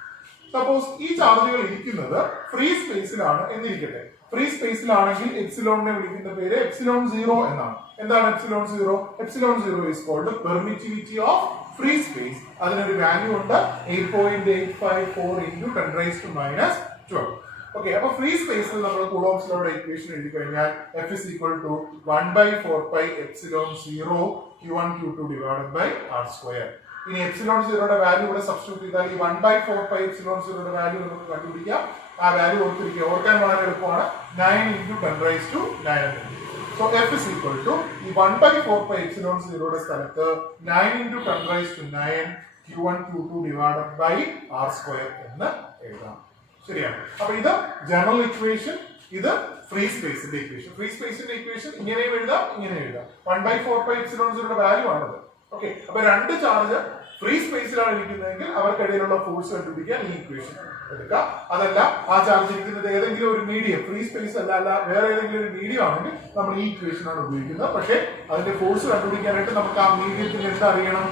സപ്പോസ് ഈ ചാർജുകൾ ഇരിക്കുന്നത് ഫ്രീ സ്പേസിലാണ് എന്നിരിക്കട്ടെ. ഫ്രീ സ്പേസിലാണെങ്കിൽ എപ്സിലോണിനെ വിളിക്കുന്ന പേര് എപ്സിലോൺ 0 എന്നാണ്. എന്താണ് epsilon 0? Epsilon 0 is called permittivity of free space. അതിനൊരു വാല്യൂ ഉണ്ട് 8.854 × 10⁻⁻12. ഓക്കെ, അപ്പൊ ഫ്രീ സ്പേസിൽ നമ്മൾ കൂളോംസ് ലോയുടെ ഇക്വേഷൻ എഴുതി കഴിഞ്ഞാൽ F is equal to 1/4πε0 Q1 Q2 divided by R square. ഇനി എപ്സിലോൺ 0യുടെ വാല്യൂ ഇവിടെ സബ്സ്റ്റിറ്റ്യൂട്ട് ചെയ്താൽ ഈ 1/4πε0യുടെ വാല്യൂ നമുക്ക് കണ്ടുപിടിക്കാം. ആ വാല്യൂ ഓർത്തിരിക്കുക, ഓർക്കാൻ വളരെ എളുപ്പമാണ്. 9 × 10⁻⁹. So F is equal to ഈ 1/4πε0യുടെ സ്ഥലത്ത് 9 × 10⁻⁹ Q1 Q2 divided by R square എന്ന് എഴുതാം. ശരിയാണ്. അപ്പൊ ഇത് ജനറൽ ഇക്വേഷൻ, ഇത് ഫ്രീ സ്പേസിന്റെ ഇക്വേഷൻ. ഫ്രീ സ്പേസിന്റെ ഇക്വേഷൻ ഇങ്ങനെയും എഴുതാം, ഇങ്ങനെ എഴുതാം. 1/4πε0യുടെ വാല്യൂ ആണത്. ഓക്കെ, അപ്പൊ രണ്ട് ചാർജ് ഫ്രീ സ്പേസിലാണ് ഇരിക്കുന്നതെങ്കിൽ അവർക്കിടയിലുള്ള ഫോഴ്സ് കണ്ടുപിടിക്കാൻ ഈ ഇക്വേഷൻ എടുക്കാം. അതല്ല ആ ചാർജ് ഇരിക്കുന്നത് ഏതെങ്കിലും ഒരു മീഡിയം, ഫ്രീ സ്പേസ് അല്ല വേറെ ഏതെങ്കിലും ഒരു മീഡിയം ആണെങ്കിൽ നമ്മൾ ഈ ഇക്വേഷൻ ആണ് ഉപയോഗിക്കുന്നത്. പക്ഷേ അതിന്റെ ഫോഴ്സ് കണ്ടുപിടിക്കാനായിട്ട് നമുക്ക് ആ മീഡിയത്തിന് എന്തറിയണം?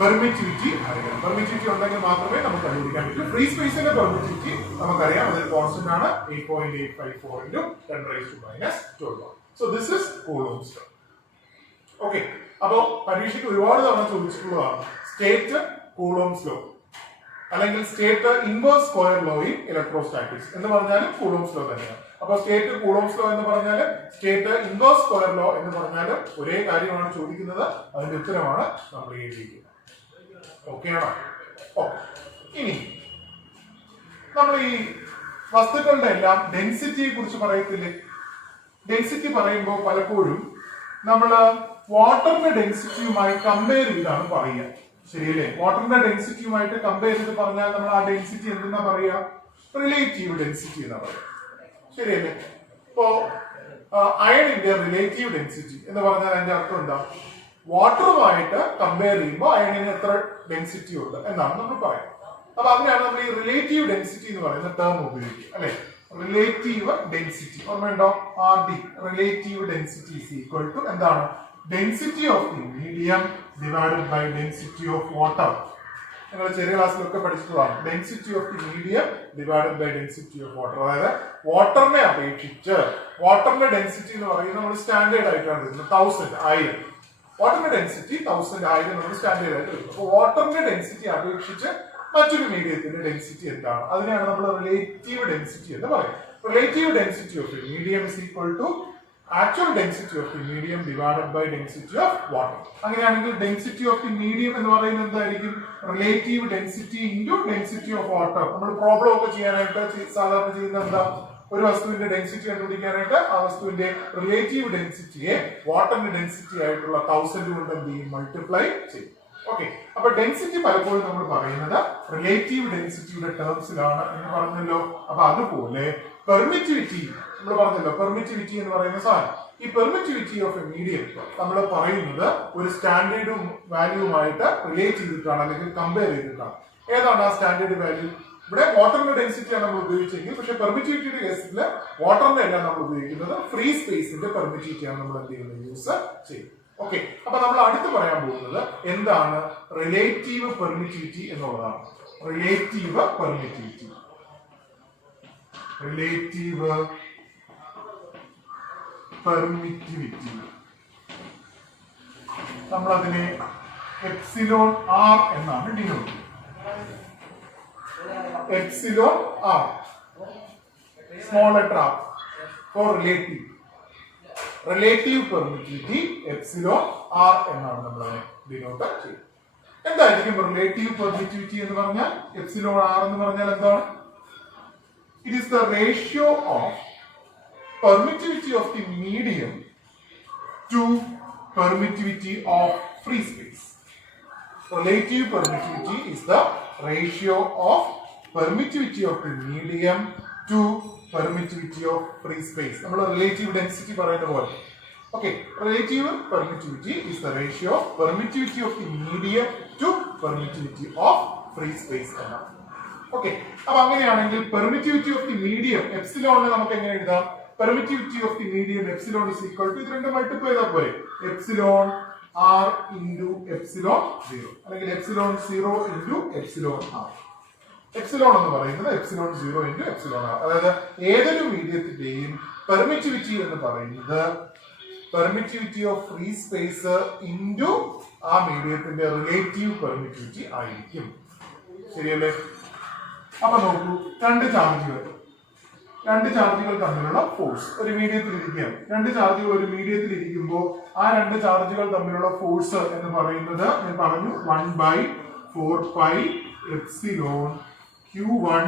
പെർമിറ്റിവിറ്റി അറിയണം. പെർമിറ്റിവിറ്റി ഉണ്ടെങ്കിൽ മാത്രമേ നമുക്ക് കണ്ടുപിടിക്കാൻ പറ്റൂ. ഫ്രീ സ്പേസിന്റെ പെർമിറ്റിവിറ്റി നമുക്കറിയാം, അതൊരു കോൺസ്റ്റന്റ് ആണ് 8.854 × 10⁻⁻12. So this is coulombs law. Okay, അപ്പോ പരീക്ഷയ്ക്ക് ഒരുപാട് തവണ ചോദിച്ചിട്ടുള്ളതാണ് സ്റ്റേറ്റ് കൂളോംസ് ലോ അല്ലെങ്കിൽ state inverse square law in electrostatics എന്ന് പറഞ്ഞാലും കൂളോംസ് ലോ തന്നെയാണ്. അപ്പൊ സ്റ്റേറ്റ് കൂളോംസ് ലോ എന്ന് പറഞ്ഞാൽ സ്റ്റേറ്റ് ഇൻവേഴ്സ് സ്ക്വയർ ലോ എന്ന് പറഞ്ഞാൽ ഒരേ കാര്യമാണ് ചോദിക്കുന്നത്. അതിന്റെ ഉത്തരമാണ് നമ്മൾ എഴുതിയിരിക്കുന്നത്. ഓക്കെ ആണോ? ഓക്കെ, ഇനി നമ്മൾ ഈ വസ്തുക്കളുടെ എല്ലാം ഡെൻസിറ്റിയെ കുറിച്ച് പറയത്തില്ലേ? ഡെൻസിറ്റി പറയുമ്പോൾ പലപ്പോഴും നമ്മൾ വാട്ടറിന്റെ ഡെൻസിറ്റിയുമായി കമ്പയർ ചെയ്താണ് പറയുക. ശരിയല്ലേ? വാട്ടറിന്റെ ഡെൻസിറ്റിയുമായിട്ട് കമ്പയർ ചെയ്ത് പറഞ്ഞാൽ നമ്മൾ ആ ഡെൻസിറ്റി എന്തെന്നാ പറയുക? റിലേറ്റീവ് ഡെൻസിറ്റി എന്നാ പറയുക. ശരിയല്ലേ? ഇപ്പോ അയണിന്റെ റിലേറ്റീവ് ഡെൻസിറ്റി എന്ന് പറഞ്ഞാൽ അതിന്റെ അർത്ഥം എന്താ? വാട്ടറുമായിട്ട് കമ്പയർ ചെയ്യുമ്പോൾ അയണിന് എത്ര ഡെൻസിറ്റി ഉണ്ട് എന്നാണ് നമ്മൾ പറയുന്നത്. അപ്പൊ അതിനാണ് നമ്മൾ ഈ റിലേറ്റീവ് ഡെൻസിറ്റി എന്ന് പറയുന്ന ടേം ഉപയോഗിക്കുക, അല്ലെ? റിലേറ്റീവ് ഡെൻസിറ്റി ഓർമ്മയുണ്ടോ? RD, relative density is equal to എന്താണ്? Density of the medium divided by density of water. നിങ്ങൾ ചെറിയ ക്ലാസ്സിലൊക്കെ പഠിച്ചിട്ടുള്ളതാണ്. Density of the medium divided by density of water. അതായത് വാട്ടറിനെ അപേക്ഷിച്ച് വാട്ടറിന്റെ ഡെൻസിറ്റി എന്ന് പറയുന്നത് നമ്മൾ സ്റ്റാൻഡേർഡ് ആയിട്ടാണ് എടുക്കുന്നത് 1000. വാട്ടറിന്റെ ഡെൻസിറ്റി 1000 നമുക്ക് സ്റ്റാൻഡേർഡ് ആയിട്ട് വരും. അപ്പോൾ വാട്ടറിന്റെ ഡെൻസിറ്റി അപേക്ഷിച്ച് മറ്റൊരു മീഡിയത്തിന്റെ ഡെൻസിറ്റി എന്താണ്? അതിനെയാണ് നമ്മൾ റിലേറ്റീവ് ഡെൻസിറ്റി എന്ന് പറയുന്നത്. Relative density of a medium is equal to actual density of the medium divided by density of water. അങ്ങനെയാണെങ്കിൽ ഡെൻസിറ്റി ഓഫ് ദി മീഡിയം എന്ന് പറയുന്നത് എന്തായിരിക്കും? Relative density into density of water. നമ്മൾ പ്രോബ്ലം ഒക്കെ ചെയ്യാനായിട്ട് സാധാരണ ചെയ്യുന്ന എന്താ? ഒരു വസ്തുവിന്റെ ഡെൻസിറ്റി കണ്ടുപിടിക്കാനായിട്ട് ആ വസ്തുവിന്റെ റിലേറ്റീവ് ഡെൻസിറ്റിയെ വാട്ടറിന്റെ ഡെൻസിറ്റി ആയിട്ടുള്ള 1000 കൊണ്ട് എന്ത് ചെയ്യും? മൾട്ടിപ്ലൈ ചെയ്യും. ഓക്കെ, അപ്പൊ ഡെൻസിറ്റി പലപ്പോഴും നമ്മൾ പറയുന്നത് റിലേറ്റീവ് ഡെൻസിറ്റിയുടെ ടേംസിലാണ് എന്ന് പറഞ്ഞല്ലോ. അപ്പൊ അതുപോലെ പെർമിറ്റിവിറ്റി നമ്മൾ പറഞ്ഞല്ലോ, പെർമിറ്റിവിറ്റി എന്ന് പറയുന്ന സാധനം, ഈ പെർമിറ്റിവിറ്റി ഓഫ് എ മീഡിയം നമ്മൾ പറയുന്നത് ഒരു സ്റ്റാൻഡേർഡ് വാല്യൂവുമായിട്ട് റിലേറ്റ് ചെയ്തിട്ടാണ് അല്ലെങ്കിൽ കമ്പയർ ചെയ്തിട്ടാണ്. ഏതാണ് ആ സ്റ്റാൻഡേർഡ് വാല്യൂ? ഇവിടെ വാട്ടറിന്റെ ഡെൻസിറ്റിയാണ് നമ്മൾ ഉപയോഗിച്ചെങ്കിൽ, പക്ഷെ പെർമിറ്റിവിറ്റിയുടെ കേസിൽ വാട്ടറിന്റെ അല്ല നമ്മൾ ഉപയോഗിക്കുന്നത്, ഫ്രീ സ്പേസിന്റെ പെർമിറ്റിവിറ്റിയാണ് നമ്മൾ എന്ത് ചെയ്യുന്നത്? യൂസ് ചെയ്യും. ഓക്കെ, അപ്പൊ നമ്മൾ അടുത്ത് പറയാൻ പോകുന്നത് എന്താണ്? റിലേറ്റീവ് പെർമിറ്റിവിറ്റി എന്നുള്ളതാണ്. റിലേറ്റീവ് പെർമിറ്റിവിറ്റി, റിലേറ്റീവ് പെർമിറ്റിവിറ്റി നമ്മൾ അതിനെ എപ്സിലോൺ ആർ എന്നാണ് ഡിനോട്ട് ചെയ്യുന്നത്. Epsilon r, small letter r for relative. Relative permittivity epsilon r എന്നാണ് നമ്മൾ അതിനെ ഡിനോട്ട് ചെയ്യുന്നത്. എന്തായിരിക്കും റിലേറ്റീവ് പെർമിറ്റിവിറ്റി എന്ന് പറഞ്ഞാൽ? എപ്സിലോൺ ആർ എന്ന് പറഞ്ഞാൽ എന്താണ്? It is the ratio of permittivity of the medium to permittivity of free space. Relative permittivity is the ratio of permittivity of the medium to permittivity of free space. നമ്മൾ relative density പറയുന്ന പോലെ. Okay, relative permittivity is the ratio of permittivity of the medium to permittivity of free space. ഓക്കെ, അപ്പൊ അങ്ങനെയാണെങ്കിൽ permittivity of the medium എപ്സിലോണിനെ നമുക്ക് എങ്ങനെ എഴുതാം? Permittivity of the medium epsilon is equal to ഇത് രണ്ടും മൾട്ടിപ്ലൈ ചെയ്താൽ പോരെ? എപ്സിലോൺ ആർ ഇൻറ്റു എപ്സിലോൺ 0, അല്ലെങ്കിൽ epsilon 0 into epsilon r. Epsilon എന്ന് പറയുന്നത് എപ്സിലോൺ 0 ഇൻറ്റു എപ്സിലോൺ ആർ. അതായത് ഏതൊരു മീഡിയത്തിന്റെയും പെർമിറ്റിവിറ്റി എന്ന് പറയുന്നത് permittivity of free space into ആ മീഡിയത്തിന്റെ റിലേറ്റീവ് പെർമിറ്റിവിറ്റി ആയിരിക്കും. ശരിയല്ലേ? അപ്പൊ നോക്കൂ, രണ്ട് ചാർജുകൾ തമ്മിലുള്ള ഫോഴ്സ് ഒരു മീഡിയത്തിൽ ഇരിക്കുകയാണ്. രണ്ട് ചാർജുകൾ ഒരു മീഡിയത്തിൽ ഇരിക്കുമ്പോൾ ആ രണ്ട് ചാർജുകൾ തമ്മിലുള്ള ഫോഴ്സ് എന്ന് പറയുന്നത് ഞാൻ പറഞ്ഞു 1/4π epsilon Q1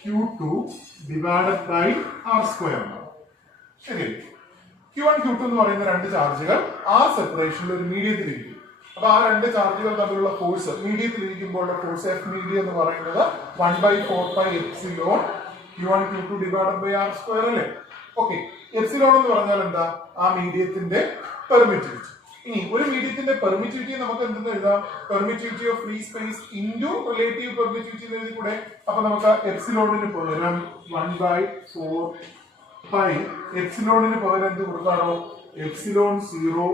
Q2 divided by R² ആണ്. ശരി, Q1 Q2 എന്ന് പറയുന്ന രണ്ട് ചാർജുകൾ R സെപ്പറേഷനിൽ ഒരു മീഡിയത്തിൽ ഇരിക്കും. അപ്പൊ ആ രണ്ട് ചാർജുകൾ തമ്മിലുള്ള ഫോഴ്സ് മീഡിയത്തിൽ ഇരിക്കുമ്പോഴുള്ള ഫോഴ്സ് എഫ് മീഡിയം എന്ന് പറയുന്നത് 1/4π epsilon Q1 Q2 divided by R² അല്ലേ? ഓക്കെ, എപ്സിലോൺ എന്ന് പറഞ്ഞാൽ എന്താ? ആ മീഡിയത്തിന്റെ പെർമിറ്റിവിറ്റി. ഇനി ഒരു മീഡിയത്തിന്റെ പെർമിറ്റിവിറ്റി നമുക്ക് എന്തെന്ന് എഴുതാം? Permittivity of free space into relative permittivity എന്ന് എഴുതി കൂടെ. അപ്പൊ നമുക്ക് എപ്സിലോണിന് പകരം 1/4π എപ്സിലോണിന് പകരം എന്ത് കൊടുക്കാണോ? Epsilon 0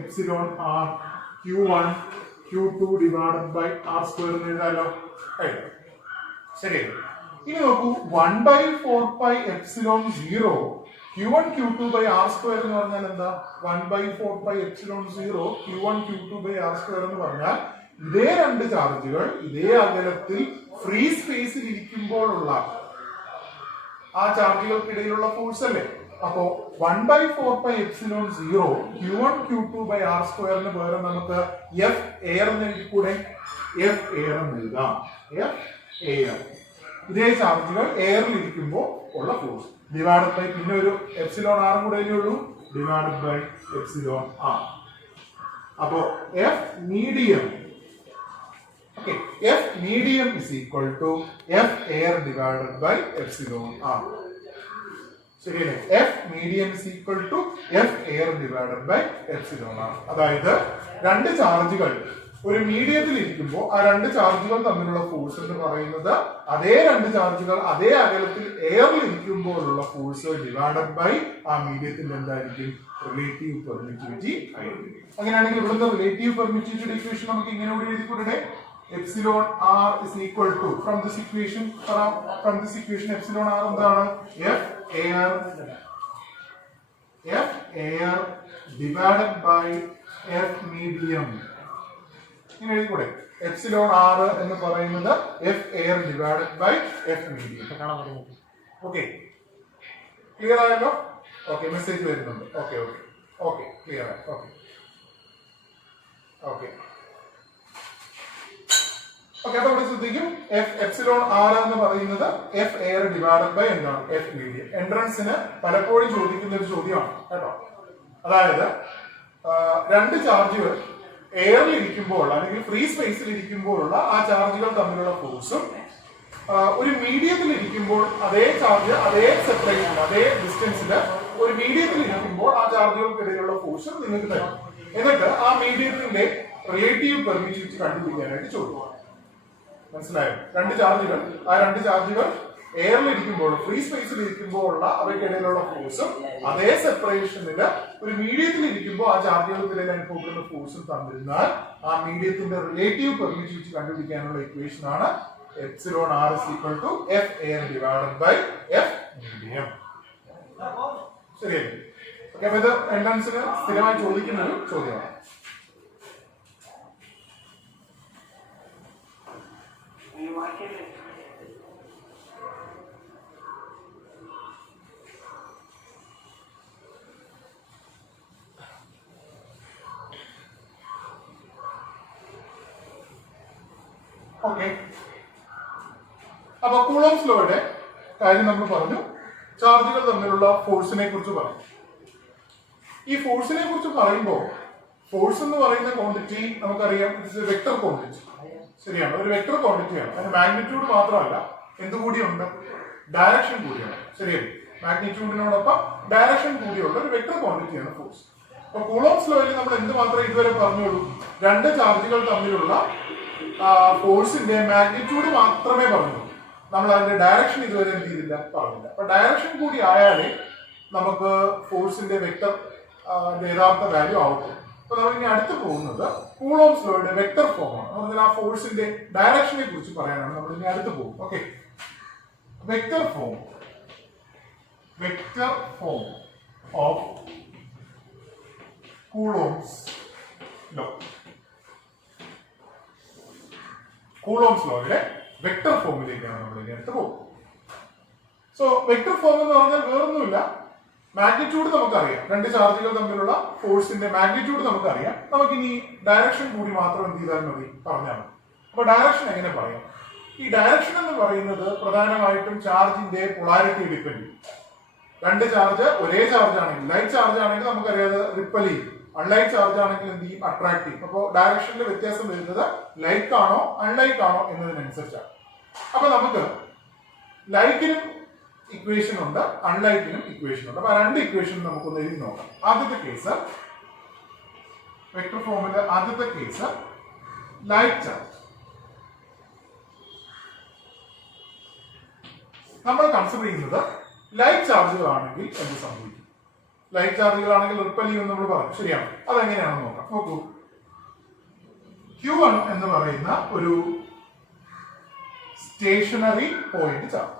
epsilon R Q1 Q2 divided by R² എന്ന് എഴുതാമല്ലോ. ശരിയല്ലേ? ഇനി നോക്കൂ, 1/4π epsilon 0 Q1 Q2 by R² എന്ന് പറഞ്ഞാൽ എന്താ? 1/4π epsilon 0 Q1 Q2 by R² എന്ന് പറഞ്ഞാൽ ഇതേ രണ്ട് ചാർജുകൾ ഇതേ അകലത്തിൽ ഫ്രീ സ്പേസിൽ ഇരിക്കുമ്പോഴുള്ള ആ ചാർജുകൾക്കിടയിലുള്ള ഫോഴ്സ് അല്ലേ? അപ്പോ 1/4π epsilon 0 Q1 Q2 by R² പകരം നമുക്ക് എഫ് എയർ എന്ന് എഴുതിക്കൂടെ? എഫ് എയർ എന്ന് എഴുതാം. എഫ് എയർ, ഇതേ ചാർജുകൾ എയറിൽ ഇരിക്കുമ്പോൾ ഉള്ള ഫോഴ്സ് ഡിവൈഡഡ് ബൈ പിന്നെ ഒരു എപ്സിലോൺ ആറും കൂടെ ഉള്ളൂ, ഡിവൈഡഡ് ബൈ എപ്സിലോൺ ആർ. അപ്പോ F medium, okay, F medium is equal to F air divided by epsilon R. ശരിയല്ലേ? F medium is equal to F air divided by epsilon R. അതായത് രണ്ട് ചാർജുകൾ ഒരു മീഡിയത്തിൽ ഇരിക്കുമ്പോൾ ആ രണ്ട് ചാർജുകൾ തമ്മിലുള്ള ഫോഴ്സ് എന്ന് പറയുന്നത് അതേ രണ്ട് ചാർജുകൾ അതേ അകലത്തിൽ എയറിൽ ഇരിക്കുമ്പോഴുള്ള ഫോഴ്സ് ഡിവൈഡഡ് ബൈ ആ മീഡിയത്തിന്റെ എന്തായിരിക്കും? റിലേറ്റീവ് പെർമിറ്റിവിറ്റി ആയിരിക്കും. അങ്ങനെയാണെങ്കിൽ ഇവിടുത്തെ റിലേറ്റീവ് പെർമിറ്റിവിറ്റിയുടെ ഇക്വേഷൻ നമുക്ക് ഇങ്ങനെ കൂടി എഴുതിക്കൂടെ? Epsilon R is equal to from this equation, epsilon R എന്താണ്? F air F air divided by F medium. ഇങ്ങനെ എഴുതിക്കൂടെ? എപ്സിലോൺ ആർ എന്ന് പറയുന്നത് F air divided by F medium. Okay, clear ആയല്ലോ? ഓക്കെ, മെസ്സേജ് വരുന്നുണ്ട്. ഓക്കെ ഓക്കെ ഓക്കെ, ക്ലിയർ ആയി. Okay okay okay, അപ്പൊ ഇവിടെ ശ്രദ്ധിക്കും, എഫ് എപ്സിലോൺ ആർ എന്ന് പറയുന്നത് എഫ് എയർ ഡിവൈഡഡ് ബൈ എന്താണ്? F medium. എൻട്രൻസിന് പലപ്പോഴും ചോദിക്കുന്ന ഒരു ചോദ്യമാണ് കേട്ടോ. അതായത് രണ്ട് ചാർജുകൾ എയറിൽ ഇരിക്കുമ്പോൾ അല്ലെങ്കിൽ ഫ്രീ സ്പേസിൽ ഇരിക്കുമ്പോഴുള്ള ആ ചാർജുകൾ തമ്മിലുള്ള ഫോഴ്സും ഒരു മീഡിയത്തിൽ ഇരിക്കുമ്പോൾ അതേ ചാർജ് അതേ സെപ്പറേഷൻ അതേ ഡിസ്റ്റൻസിൽ ഒരു മീഡിയത്തിൽ ഇരിക്കുമ്പോൾ ആ ചാർജുകൾക്കിടയിലുള്ള ഫോഴ്സും നിങ്ങൾക്ക് തരും. എന്നിട്ട് ആ മീഡിയത്തിന്റെ റിലേറ്റീവ് പെർമിറ്റിവിറ്റി കണ്ടുപിടിക്കാനായിട്ട് ചോദിക്കും. മനസ്സിലായോ? രണ്ട് ചാർജുകൾ, ആ രണ്ട് ചാർജുകൾ എയറിൽ ഇരിക്കുമ്പോൾ ഫ്രീ സ്പേസിൽ ഇരിക്കുമ്പോഴുള്ള അവയ്ക്കിടയിലുള്ള ഫോഴ്സും അതേ സെപ്പറേഷനില് ഒരു മീഡിയത്തിൽ ഇരിക്കുമ്പോൾ ആ ചാർജുകൾക്കിടയിൽ അനുഭവപ്പെടുന്ന ഫോഴ്സും തന്നിരുന്നാൽ ആ മീഡിയത്തിന്റെ റിലേറ്റീവ് പെർമിറ്റിവിറ്റി കണ്ടുപിടിക്കാനുള്ള ഇക്വേഷൻ ആണ് epsilon R is equal to F air divided by F medium. ശരിയല്ലേ? ഓക്കെ, അപ്പൊ ഇത് എൻട്രൻസിന് സ്ഥിരമായി ചോദിക്കുന്ന ഒരു ചോദ്യമാണ്. ഓക്കെ, അപ്പൊ കൂളോംസ് ലോയുടെ കാര്യം നമ്മൾ പറഞ്ഞു. ചാർജുകൾ തമ്മിലുള്ള ഫോഴ്സിനെ കുറിച്ച് പറഞ്ഞു. ഈ ഫോഴ്സിനെ കുറിച്ച് പറയുമ്പോൾ ഫോഴ്സ് എന്ന് പറയുന്ന ക്വാണ്ടിറ്റി നമുക്കറിയാം, ഇറ്റ്സ് എ വെക്ടർ ക്വാണ്ടിറ്റി. ശരിയാണ്, ഒരു വെക്ടർ ക്വാണ്ടിറ്റിയാണ്. അതിന് മാഗ്നിറ്റ്യൂഡ് മാത്രമല്ല, എന്തുകൂടിയുണ്ട്? ഡയറക്ഷൻ കൂടിയാണ്. ശരിയല്ലേ? മാഗ്നിറ്റ്യൂഡിനോടൊപ്പം ഡയറക്ഷൻ കൂടിയുള്ള ഒരു വെക്ടർ ക്വാണ്ടിറ്റിയാണ് ഫോഴ്സ്. അപ്പൊ കൂളോംസ് ലോയിൽ നമ്മൾ എന്ത് മാത്രമേ ഇതുവരെ പറഞ്ഞുള്ളൂ? രണ്ട് ചാർജുകൾ തമ്മിലുള്ള ഫോഴ്സിന്റെ മാഗ്നിറ്റ്യൂഡ് മാത്രമേ പറഞ്ഞുള്ളൂ. നമ്മൾ അതിന്റെ ഡയറക്ഷൻ ഇതുവരെ എന്ത് ചെയ്തില്ല, പറഞ്ഞില്ല. അപ്പൊ ഡയറക്ഷൻ കൂടി ആയാലേ നമുക്ക് ഫോഴ്സിന്റെ വെക്ടർ യഥാർത്ഥ വാല്യൂ ആവത്തുള്ളൂ. അപ്പൊ നമ്മൾ ഇനി അടുത്ത് പോകുന്നത് കൂളോംസ് ലോയുടെ വെക്ടർ ഫോം ആണ്. നമ്മൾ ആ ഫോഴ്സിന്റെ ഡയറക്ഷനെ കുറിച്ച് പറയാനാണ് നമ്മൾ ഇനി അടുത്ത് പോകും. Okay, vector form of Coulomb's law. Coulomb's ലോയുടെ വെക്ടർ ഫോമിലേക്കാണ് നമ്മൾ ഇനി അടുത്ത് പോകും. സോ വെക്ടർ ഫോം എന്ന് പറഞ്ഞാൽ വേറൊന്നുമില്ല, മാഗ്നിറ്റ്യൂഡ് നമുക്കറിയാം. രണ്ട് ചാർജുകൾ തമ്മിലുള്ള ഫോഴ്സിന്റെ മാഗ്നിറ്റ്യൂഡ് നമുക്കറിയാം. നമുക്കിനി ഡയറക്ഷൻ കൂടി മാത്രം എന്ത് ചെയ്താൽ മതി, പറഞ്ഞാൽ മതി. അപ്പൊ ഡയറക്ഷൻ എങ്ങനെ പറയാം? ഈ ഡയറക്ഷൻ എന്ന് പറയുന്നത് പ്രധാനമായിട്ടും ചാർജിന്റെ പൊളാരിറ്റി ഡിപ്പെൻഡ് ചെയ്യും. രണ്ട് ചാർജ് ഒരേ ചാർജ് ആണെങ്കിൽ, ലൈറ്റ് ചാർജ് ആണെങ്കിൽ നമുക്കറിയാതെ റിപ്പൽ ചെയ്യും, അൺലൈറ്റ് ചാർജ് ആണെങ്കിൽ എന്ത് ചെയ്യും, അട്രാക്ട് ചെയ്യും. അപ്പോൾ ഡയറക്ഷനിലെ വ്യത്യാസം വരുന്നത് ലൈറ്റ് ആണോ അൺലൈറ്റ് ആണോ എന്നതിനനുസരിച്ചാണ്. അപ്പൊ നമുക്ക് ലൈറ്റിനും ഇക്വേഷൻ ഉണ്ട്, അൺലൈറ്റിനും ഇക്വേഷൻ ഉണ്ട്. അപ്പൊ രണ്ട് ഇക്വേഷൻ നമുക്കൊന്ന് എഴുതി നോക്കാം. ആദ്യത്തെ കേസ് വെക്ടർ ഫോമില്, ആദ്യത്തെ കേസ് ലൈറ്റ് ചാർജ്. നമ്മൾ കൺസിഡർ ചെയ്യുന്നത് ലൈറ്റ് ചാർജുകളാണെങ്കിൽ എന്ത് സംഭവിക്കും? ലൈറ്റ് ചാർജുകളാണെങ്കിൽ റിപ്പൽ ചെയ്യും നമ്മൾ പറഞ്ഞു. ശരിയാണ്, അതെങ്ങനെയാണെന്ന് നോക്കാം. നോക്കൂ, Q1 എന്ന് പറയുന്ന ഒരു സ്റ്റേഷനറി പോയിന്റ് ചാർജ്.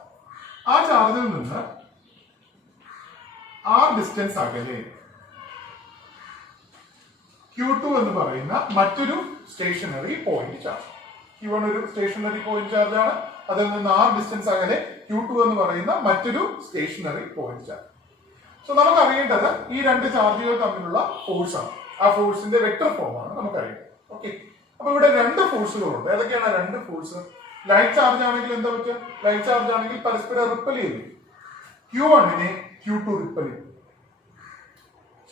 ആ ചാർജിൽ നിന്ന് R ഡിസ്റ്റൻസ് അകലെ Q2 എന്ന് പറയുന്ന മറ്റൊരു സ്റ്റേഷനറി പോയിന്റ് ചാർജ്. Q1 ഒരു സ്റ്റേഷനറി പോയിന്റ് ചാർജ് ആണ്. അതിൽ നിന്ന് R ഡിസ്റ്റൻസ് അകലെ Q2 എന്ന് പറയുന്ന മറ്റൊരു സ്റ്റേഷനറി പോയിന്റ് ചാർജ്. സോ നമുക്ക് അറിയേണ്ടത് ഈ രണ്ട് ചാർജുകൾ തമ്മിലുള്ള ഫോഴ്സ് ആണ്. ആ ഫോഴ്സിന്റെ വെക്ടർ ഫോം ആണ് നമുക്കറിയേണ്ടത്. ഓക്കെ, അപ്പൊ ഇവിടെ രണ്ട് ഫോഴ്സുകളുണ്ട്. ഏതൊക്കെയാണ് രണ്ട് ഫോഴ്സ്? ലൈറ്റ് ചാർജ് ആണെങ്കിൽ എന്താ പറ്റുക? ലൈറ്റ് ചാർജ് ആണെങ്കിൽ പരസ്പരം റിപ്പൽ ചെയ്യും. Q1നെ Q2 റിപ്പൽ ചെയ്യും.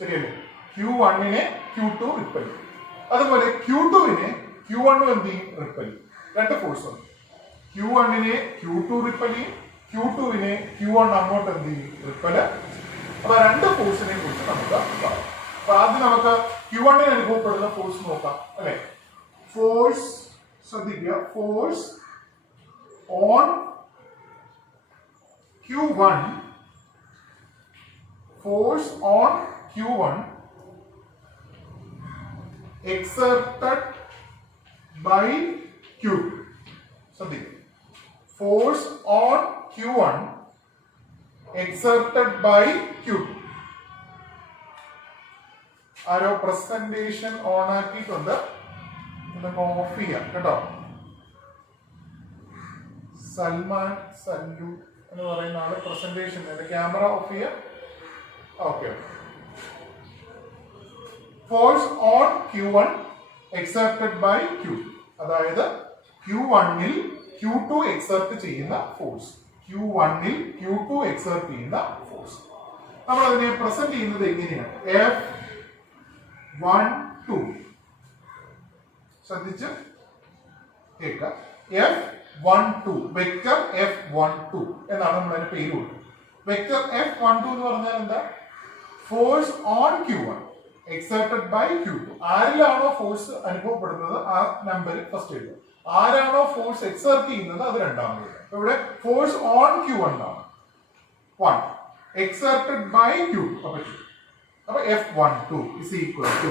ശരിയല്ലേ? Q1നെ Q2 റിപ്പൽ ചെയ്യും. അതുപോലെ Q2നെ Q1 എന്ത് ചെയ്യും? റിപ്പൽ ചെയ്യും. രണ്ട് ഫോഴ്സ് ഉണ്ട്. Q1നെ Q2 റിപ്പൽ ചെയ്യും, Q2നെ Q1 അങ്ങോട്ട് എന്ത് ചെയ്യും? റിപ്പൽ. അപ്പൊ രണ്ട് ഫോഴ്സിനെ കുറിച്ച് നമുക്ക് പറയാം. അപ്പൊ ആദ്യം നമുക്ക് Q1ന് അനുഭവപ്പെടുന്ന ഫോഴ്സ് നോക്കാം, അല്ലെ? ഫോഴ്സ് ശ്രദ്ധിക്കുക, force on Q1, force on Q1 exerted by Q2. ശ്രദ്ധിക്കുക, force on Q1 exerted by Q2. Arrow presentation on ആക്കിയിട്ടുണ്ട്, ഇതൊക്കെ ഓഫ് ചെയ്യാം കേട്ടോ. സൽമാൻ സല്ലു എന്ന് പറയുന്ന ആള് പ്രസന്റേഷൻ ക്യാമറ ഓഫ് ചെയ്യാം. Okay. Force on Q1 exerted by Q2, അതായത് Q1ൽ Q2 എക്സർട്ട് ചെയ്യുന്ന ഫോഴ്സ്, Q1ൽ Q2 എക്സർട്ട് ചെയ്യുന്ന ഫോഴ്സ്. നമ്മൾ അതിനെ പ്രസന്റ് ചെയ്യുന്നത് എങ്ങനെയാണ്? F12 ശ്രദ്ധിച്ച് കേൾക്കുക. F12 വെക്ടർ F12 എന്നാണ് നമ്മൾ അതിന് പേര് കൊടുക്കുന്നത്. വെക്ടർ F12 എന്ന് പറഞ്ഞാൽ എന്താ? Force on Q1 exerted by Q2. ആരിലാണോ ഫോഴ്സ് അനുഭവപ്പെടുന്നത് ആ നമ്പർ ഫസ്റ്റ് എഴുതുക. ആരാണോ ഫോഴ്സ് എക്സർട്ട് ചെയ്യുന്നത് അത് രണ്ടാമത് എഴുതുക. ഇവിടെ ഫോഴ്സ് ഓൺ Q1 ആണ് 1, എക്സർട്ടഡ് ബൈ Q2 അപ്പൊ F12 is equal to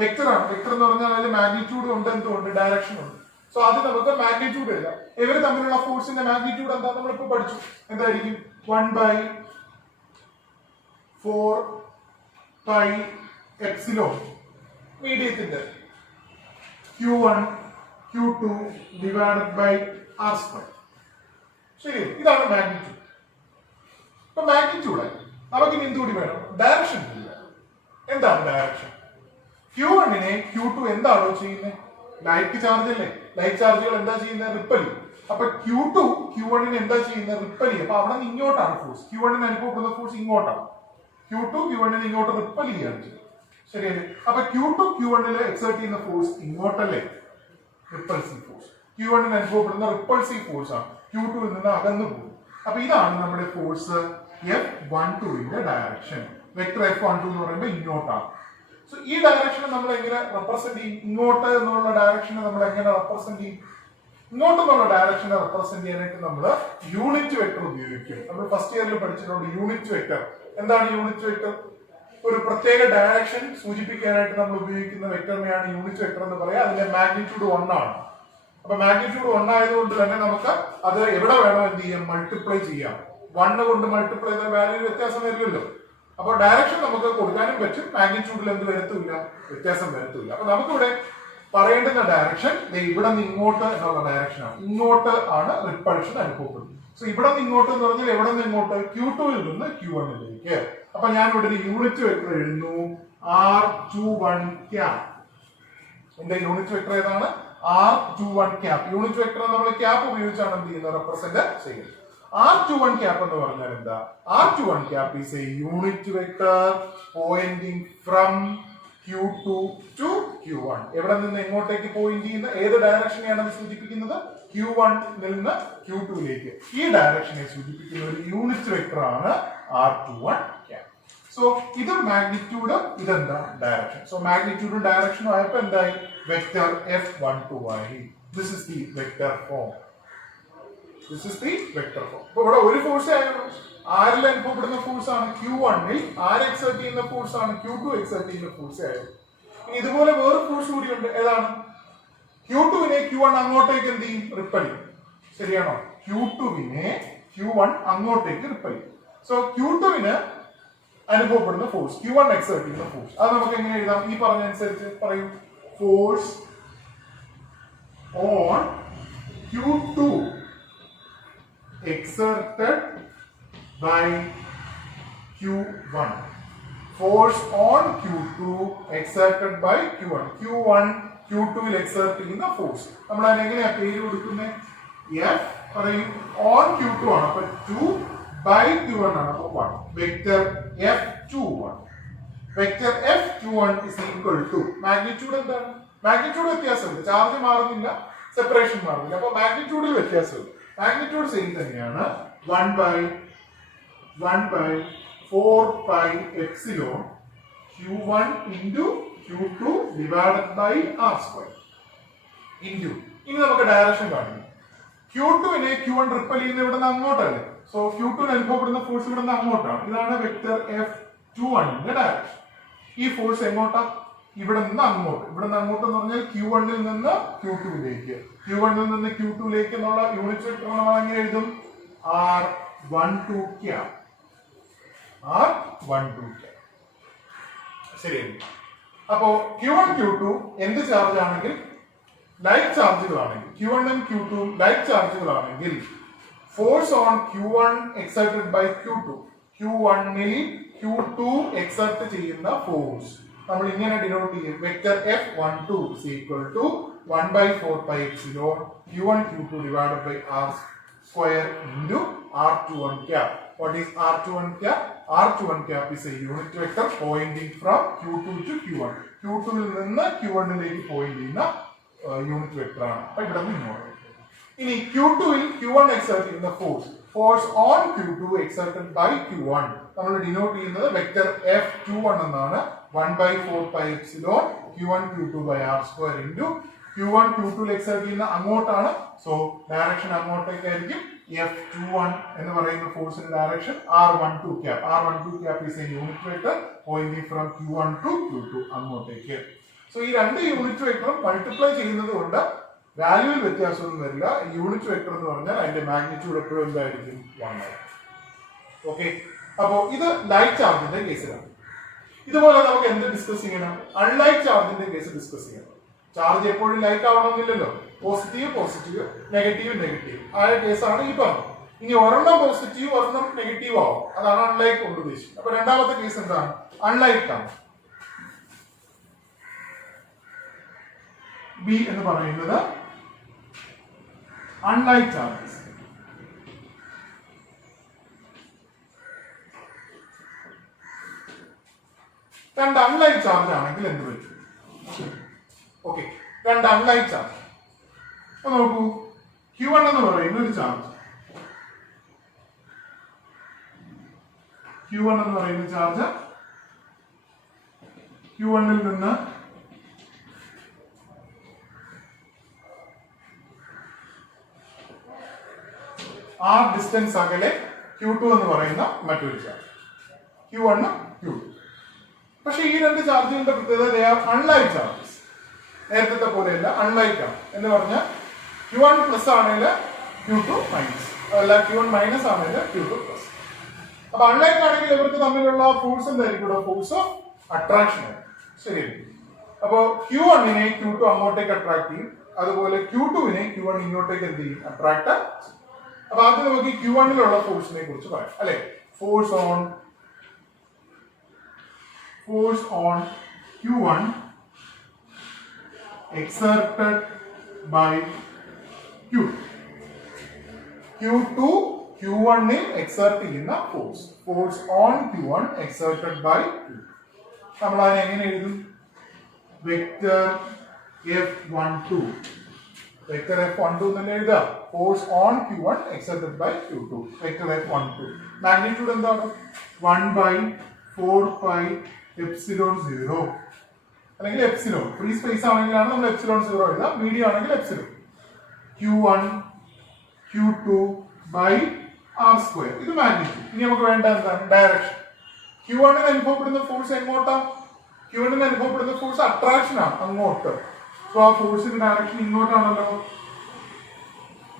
vector ആണ്. വെക്ടർ എന്ന് പറഞ്ഞാൽ അതിൽ മാഗ്നിറ്റ്യൂഡ് ഉണ്ട്, എന്തുകൊണ്ട്? ഡയറക്ഷൻ ഉണ്ട്. സോ അത് നമുക്ക് മാഗ്നിറ്റ്യൂഡ് എഴുതാം. ഇവർ തമ്മിലുള്ള ഫോഴ്സിന്റെ മാഗ്നിറ്റ്യൂഡ് എന്താ നമ്മളിപ്പോ പഠിച്ചു. എന്തായിരിക്കും? 1/4πε മീഡിയത്തിന്റെ Q1 Q2 divided by r². ശരി, ഇതാണ് മാഗ്നിറ്റ്യൂഡ്. ഇപ്പൊ മാഗ്നിറ്റ്യൂഡ് നമുക്ക് ഇനി എന്തുകൂടി വേണം? ഡയറക്ഷൻ. എന്താണ് ഡയറക്ഷൻ? Q1നെ Q2 എന്താണോ ചെയ്യുന്നത്? ലൈറ്റ് ചാർജ് അല്ലേ? ലൈറ്റ് ചാർജുകൾ എന്താ ചെയ്യുന്നത്? റിപ്പൽ ചെയ്യും. അപ്പൊ Q2 Q1നെ എന്താ ചെയ്യുന്നത്? റിപ്പൽ ചെയ്യും. അപ്പൊ അവിടെ നിന്ന് ഇങ്ങോട്ടാണ് ഫോഴ്സ്. Q1ന് അനുഭവപ്പെടുന്ന ഫോഴ്സ് ഇങ്ങോട്ടാണ്. Q2 Q1നെ ഇങ്ങോട്ട് റിപ്പൽ ചെയ്യാണ് ചെയ്യുന്നത്. ശരിയല്ലേ? അപ്പൊ Q2 Q1ൽ എക്സർട്ട് ചെയ്യുന്ന ഫോഴ്സ് ഇങ്ങോട്ടല്ലേ? Repulsive force. Q1ന് അനുഭവപ്പെടുന്ന റിപ്പൾസീവ് ഫോഴ്സ് ആണ്. Q2 നിന്ന് അകന്നു പോകും. അപ്പൊ ഇതാണ് നമ്മുടെ ഫോഴ്സ് F12ന്റെ ഡയറക്ഷൻ. വെക്ടർ F12 എന്ന് പറയുമ്പോൾ ഇങ്ങോട്ടാണ്. സോ ഈ ഡയറക്ഷനെ നമ്മൾ എങ്ങനെ റെപ്രസെന്റ് ചെയ്യും? ഇങ്ങോട്ട് എന്നുള്ള ഡയറക്ഷനെ നമ്മൾ എങ്ങനെ റെപ്രസെന്റ് ചെയ്യും? ഇങ്ങോട്ടെന്നുള്ള ഡയറക്ഷനെ റെപ്രസെന്റ് ചെയ്യാനായിട്ട് നമ്മൾ യൂണിറ്റ് വെക്ടർ ഉപയോഗിക്കും. നമ്മൾ ഫസ്റ്റ് ഇയറിൽ പഠിച്ചിട്ടുണ്ട് യൂണിറ്റ് വെക്ടർ. എന്താണ് യൂണിറ്റ് വെക്ടർ? ഒരു പ്രത്യേക ഡയറക്ഷൻ സൂചിപ്പിക്കാനായിട്ട് നമ്മൾ ഉപയോഗിക്കുന്ന വെക്ടറിനെയാണ് യൂണിറ്റ് വെക്ടർ എന്ന് പറയാം. അതിന്റെ മാഗ്നിറ്റ്യൂഡ് 1 ആണ്. അപ്പൊ മാഗ്നിറ്റ്യൂഡ് 1 ആയതുകൊണ്ട് തന്നെ നമുക്ക് അത് എവിടെ വേണോ എന്ത് ചെയ്യാം? മൾട്ടിപ്ലൈ ചെയ്യാം. 1 കൊണ്ട് മൾട്ടിപ്ലൈ ചെയ്ത വാല്യൂ വ്യത്യാസം വരില്ലല്ലോ. അപ്പൊ ഡയറക്ഷൻ നമുക്ക് കൊടുക്കാനും പറ്റും. മാഗ്നിറ്റ്യൂഡിൽ എന്ത് വരത്തില്ല? വ്യത്യാസം വരത്തില്ല. അപ്പൊ നമുക്കിവിടെ പറയേണ്ടുന്ന ഡയറക്ഷൻ ഇവിടെ നിന്ന് ഇങ്ങോട്ട് എന്നുള്ള ഡയറക്ഷനാണ്. ഇങ്ങോട്ട് ആണ് റിപ്പൾഷൻ അനുഭവപ്പെടുന്നത്. സോ ഇവിടെ നിന്ന് ഇങ്ങോട്ട് എന്ന് പറഞ്ഞാൽ എവിടെ നിന്ന് ഇങ്ങോട്ട്? Q2ൽ നിന്ന് Q1ലേക്ക്. അപ്പൊ ഞാൻ ഇവിടെ ഒരു യൂണിറ്റ് വെക്ടർ എഴുതുന്നു, R21 ക്യാപ്. എന്റെ യൂണിറ്റ് വെക്ടർ ഏതാണ്? R21 cap. യൂണിറ്റ് വെക്ടർ നമ്മൾ ക്യാപ് ഉപയോഗിച്ചാണ് എന്ത് ചെയ്യുന്നത്? റെപ്രസെന്റ് ചെയ്യുന്നത്. R21 ക്യാപ് എന്ന് പറഞ്ഞാൽ എന്താ? R21 cap is a unit vector pointing from Q2 to Q1. എവിടെ നിന്ന് എങ്ങോട്ടേക്ക് പോയിന്റ് ചെയ്യുന്ന ഏത് ഡയറക്ഷനെയാണ് അത് സൂചിപ്പിക്കുന്നത്? Q1 നിന്ന് Q2ലേക്ക്. ഈ ഡയറക്ഷനെ സൂചിപ്പിക്കുന്ന ഒരു യൂണിറ്റ് വെക്ടർ ആണ് R21 ക്യാപ്. സോ ഇത് മാഗ്നിറ്റ്യൂഡ്, ഇതെന്താ? ഡയറക്ഷൻ. സോ മാഗ്നിറ്റ്യൂഡും ഡയറക്ഷനും ആയപ്പോ എന്തായി? വെക്ടർ F12 ആയി. This is the vector form. This is the vector form. അപ്പൊ ഇവിടെ ഒരു ഫോഴ്സ് ആയിരുന്നു. ആരിൽ അനുഭവപ്പെടുന്ന ഫോഴ്സ് ആണ്? Q1ൽ. ആര് എക്സർട്ട് ചെയ്യുന്ന ഫോഴ്സ് ആണ്? Q2 എക്സർട്ട് ചെയ്യുന്ന ഫോഴ്സ് ആയിരുന്നു. ഇനി ഇതുപോലെ വേറെ ഫോഴ്സ് കൂടി ഉണ്ട്. ഏതാണ്? Q2നെ Q1 അങ്ങോട്ടേക്ക് എന്ത് ചെയ്യും? റിപ്പൽ ചെയ്യും. ശരിയാണോ? Q2നെ Q1 അങ്ങോട്ടേക്ക് റിപ്പൽ ചെയ്യും. സോ Q2ന് അനുഭവപ്പെടുന്ന ഫോഴ്സ്, Q1 എക്സർട്ട് ചെയ്യുന്ന ഫോഴ്സ്, അത് നമുക്ക് എങ്ങനെ എഴുതാം? ഈ പറഞ്ഞ അനുസരിച്ച് പറയൂ. Force on Q2 exerted by Q1. Force on Q2 exerted by Q1. Q1 Q2 exert ചെയ്യുന്ന ഫോഴ്സ് നമ്മൾ അതിന് എങ്ങനെയാ പേര് കൊടുക്കുന്നത്? F പറയും on Q2 ആണ്. അപ്പൊ 2 by Q1 ആണ്. അപ്പൊ 1. Vector F21. Vector F21 is equal to magnitude എന്താണ്? മാഗ്നിറ്റ്യൂഡ് വ്യത്യാസമുണ്ട്. ചാർജ് മാറുന്നില്ല, സെപ്പറേഷൻ മാറുന്നില്ല. അപ്പൊ മാഗ്നിറ്റ്യൂഡിൽ വ്യത്യാസമുണ്ട്. മാഗ്നിറ്റ്യൂഡ് സെയിം തന്നെയാണ്. 1/4πε Q1 into Q2 divided by r². Into ഇനി നമുക്ക് ഡയറക്ഷൻ കാണിക്കും. Q2നെ Q1 റിപ്പൽ ചെയ്യുന്ന ഇവിടെ നിന്ന് അങ്ങോട്ടല്ലേ. സോ Q2ന് അനുഭവപ്പെടുന്ന ഫോഴ്സ് ഇവിടെ നിന്ന് അങ്ങോട്ടാണ്. ഇതാണ് വെക്ടർ F21ന്റെ ഡയറക്ഷൻ. ഈ ഫോഴ്സ് എങ്ങോട്ടാ? ഇവിടെ നിന്ന് അങ്ങോട്ട്. ഇവിടെ നിന്ന് അങ്ങോട്ട് എന്ന് പറഞ്ഞാൽ Q1ൽ നിന്ന് Q2ലേക്ക്. Q1ൽ നിന്ന് Q2ലേക്ക് എന്നുള്ള യൂണിറ്റ് വെക്ടർ നമ്മൾ എങ്ങനെ എഴുതും? R12 cap. R12 cap. ശരിയല്ലേ? അപ്പോ Q1 Q2 എന്ത് ചാർജ് ആണെങ്കിൽ ലൈറ്റ് ചാർജുകളാണെങ്കിൽ Q1 Q2 ലൈറ്റ് ചാർജുകളാണെങ്കിൽ force on Q1 exerted by Q2 Q1 ൽ Q2 എക്സർട്ട് ചെയ്യുന്ന ഫോഴ്സ് നമ്മൾ ഇങ്ങനെ ഡിനോട്ട് ചെയ്യും vector F12 is equal to 1/4 pi epsilon Q1 Q2 divided by R square into R21 cap. What is R21 cap? R21 cap is a unit vector pointing from Q2 to Q1. Q2 ൽ നിന്ന് Q1 ലേക്ക് point ചെയ്യുന്ന unit vector ആണ്. അപ്പൊ ഇവിടെ നിന്ന് ഇനി Q2 ൽ Q1 exert ചെയ്യുന്ന force on Q2 exerted by Q1 നമ്മൾ ഡിനോട്ട് ചെയ്യുന്നത് വെക്ടർ F21 എന്നാണ് 1/4 pi epsilon Q1 Q2 by R square into Q1 Q2 ൽ എക്സർട്ട് ചെയ്യുന്ന അങ്ങോട്ടാണ്. So direction അങ്ങോട്ടേക്കായിരിക്കും. F21 എന്ന് പറയുന്ന ഫോഴ്സിന്റെ direction R12 cap. R12 cap is a unit vector pointing from Q1 to Q2 അങ്ങോട്ടേക്ക്. So ഈ രണ്ട് യൂണിറ്റ് വെക്ടറും മൾട്ടിപ്ലൈ ചെയ്യുന്നത് കൊണ്ട് വാല്യൂവിൽ വ്യത്യാസമൊന്നും വരില്ല. യൂണിറ്റ് വെക്ടർ എന്ന് പറഞ്ഞാൽ അതിന്റെ മാഗ്നിറ്റ്യൂഡ് എപ്പോഴും എന്തായിരിക്കും 1 ആയിരിക്കും. ഓക്കെ, അപ്പോ ഇത് ലൈറ്റ് ചാർജിന്റെ കേസിലാണ്. ഇതുപോലെ നമുക്ക് എന്ത് ഡിസ്കസ് ചെയ്യണം? അൺലൈറ്റ് ചാർജിന്റെ കേസ് ഡിസ്കസ് ചെയ്യണം. ചാർജ് എപ്പോഴും ലൈറ്റ് ആവണമെന്നില്ലല്ലോ. പോസിറ്റീവ് പോസിറ്റീവ് നെഗറ്റീവ് നെഗറ്റീവ് ആയ കേസാണ് ഈ പറഞ്ഞത്. ഇനി ഒരെണ്ണം പോസിറ്റീവ് ഒരെണ്ണം നെഗറ്റീവ് ആവും, അതാണ് അൺലൈറ്റ് കൊണ്ട് ഉദ്ദേശിക്കുന്നത്. അപ്പൊ രണ്ടാമത്തെ കേസ് എന്താണ്? അൺലൈറ്റ് ആണ്. ബി എന്ന് പറയുന്നത് അൺലൈറ്റ് ചാർജസ്. രണ്ട് അൺലൈറ്റ് ചാർജ് ആണെങ്കിൽ എന്ത് പറ്റും? ഓക്കെ, രണ്ട് അൺലൈറ്റ് ചാർജ്. അപ്പൊ നോക്കൂ, Q1 എന്ന് പറയുന്ന ഒരു ചാർജ്, Q1 എന്ന് പറയുന്ന ചാർജ് Q1 ൽ നിന്ന് R ഡിസ്റ്റൻസ് അകലെ Q2 എന്ന് പറയുന്ന മറ്റൊരു ചാർജ്. Q1 Q2. പക്ഷെ ഈ രണ്ട് ചാർജുകളുടെ പ്രത്യേകത അൺലൈറ്റ് ചാർജസ്. നേരത്തെ പോലെയല്ല, അൺലൈറ്റ് ആണ്. എന്ന് പറഞ്ഞാൽ Q1 പ്ലസ് ആണെങ്കിൽ Q2 മൈനസ്, അതല്ല Q1 മൈനസ് ആണെങ്കിൽ Q2 പ്ലസ്. അപ്പൊ അൺലൈറ്റ് ആണെങ്കിൽ ഇവർക്ക് തമ്മിലുള്ള ഫോഴ്സ് എന്തായിരിക്കും? ഫോഴ്സ് അട്രാക്ഷൻ ആയിരിക്കും. ശരിയല്ലേ? അപ്പോ Q1 Q2 അങ്ങോട്ടേക്ക് അട്രാക്ട് ചെയ്യും, അതുപോലെ Q2 Q1 ഇങ്ങോട്ടേക്ക് എന്ത് ചെയ്യും? അട്രാക്ട് ചെയ്യും. അപ്പൊ ആദ്യം നമുക്ക് Q1 ലുള്ള ഫോഴ്സിനെ കുറിച്ച് പറയാം, അല്ലെ? Force on Q1 exerted by Q2. Q2 Q1 ൽ എക്സർട്ട് ചെയ്യുന്ന force on Q1 exerted by Q2. നമ്മൾ അതിനെ എങ്ങനെ എഴുതും? Vector F12. വെക്ടർ F12 തന്നെ എഴുതാം. Force on Q1 exerted by Q2. Vector F12. Magnitude എന്താണ്? 1/4 pi epsilon 0. അല്ലെങ്കിൽ എപ്സിലോൺ. ഫ്രീ സ്പേസ് ആണെങ്കിലാണ് നമ്മൾ എപ്സിലോൺ 0 എഴുതാം, മീഡിയം ആണെങ്കിൽ epsilon. Q1 Q2 by R square. ഇത് മാഗ്നിറ്റ്യൂഡ്. ഇനി നമുക്ക് വേണ്ട എന്താണ്? ഡയറക്ഷൻ. Q1 ന് അനുഭവപ്പെടുന്ന ഫോഴ്സ് എങ്ങോട്ടാ? Q1 ന് അനുഭവപ്പെടുന്ന ഫോഴ്സ് അട്രാക്ഷൻ ആണ്, അങ്ങോട്ട്. സോ ആ ഫോഴ്സിന്റെ ഡയറക്ഷൻ ഇങ്ങോട്ടാണല്ലോ.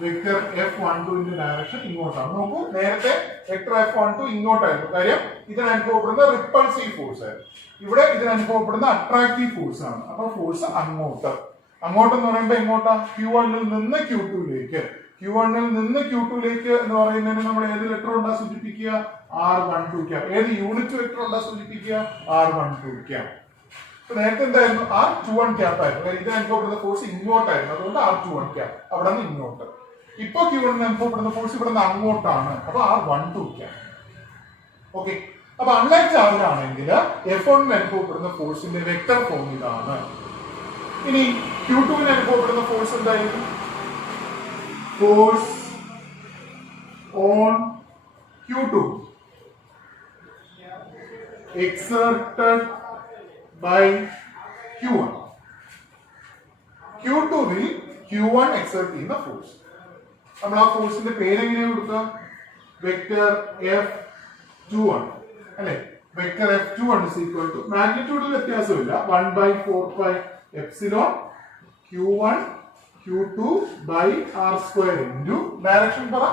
വെക്ടർ F12 ഡയറക്ഷൻ ഇങ്ങോട്ടാണ്. നോക്കൂ, നേരത്തെ വെക്ടർ F12 ഇങ്ങോട്ടായിരുന്നു. കാര്യം ഇതിന് അനുഭവപ്പെടുന്ന റിപ്പൾസീവ് ഫോഴ്സ് ആയിരുന്നു. ഇവിടെ ഇതിന് അനുഭവപ്പെടുന്ന അട്രാക്റ്റീവ് ഫോഴ്സ് ആണ്. അപ്പൊ ഫോഴ്സ് അങ്ങോട്ട്. അങ്ങോട്ടെന്ന് പറയുമ്പോൾ എങ്ങോട്ടാ? Q1 ൽ നിന്ന് Q2 ലേക്ക്. Q1 ൽ നിന്ന് Q2 ലേക്ക് എന്ന് പറയുന്നതിന് നമ്മൾ ഏത് ലെറ്റർ കൊണ്ടാ സൂചിപ്പിക്കുക? R12 cap. ഏത് യൂണിറ്റ് വെക്ടർ കൊണ്ടാ സൂചിപ്പിക്കുക? R12 cap. നേരത്തെ എന്തായിരുന്നു? R21 ക്യാപ് ആയിരുന്നു. ഇതിന് അനുഭവപ്പെടുന്ന ഫോഴ്സ് ഇങ്ങോട്ടായിരുന്നു, അതുകൊണ്ട് R21 ക്യാപ്. അവിടെ നിന്ന് ഇങ്ങോട്ട്. ഇപ്പൊ Q1 ന് അനുഭവപ്പെടുന്ന ഫോഴ്സ് ഇവിടെ നിന്ന് അങ്ങോട്ടാണ്, അപ്പൊ R12 ക്യാപ്. ഓക്കെ, അപ്പൊ അൺലൈറ്റ് ചാർജ് ആണെങ്കിൽ F1 ന് അനുഭവപ്പെടുന്ന ഫോഴ്സിന്റെ വെക്ടർ ഫോം ഇതാണ്. ഇനി Q2 ന് അനുഭവപ്പെടുന്ന ഫോഴ്സ് എന്തായിരിക്കും? Force on Q2 exerted by Q1. Q2 ൽ Q1 എക്സർട്ട് ചെയ്യുന്ന ഫോഴ്സ്. നമ്മൾ ആ ഫോഴ്സിന്റെ പേര് എങ്ങനെയാണ് കൊടുക്കുക? വെക്ടർ F21 അല്ലെ? Vector F21 is equal to മാഗ്നിറ്റ്യൂഡിൽ വ്യത്യാസമില്ല, 1/4 pi epsilon Q1 Q2 by R square into direction പറ.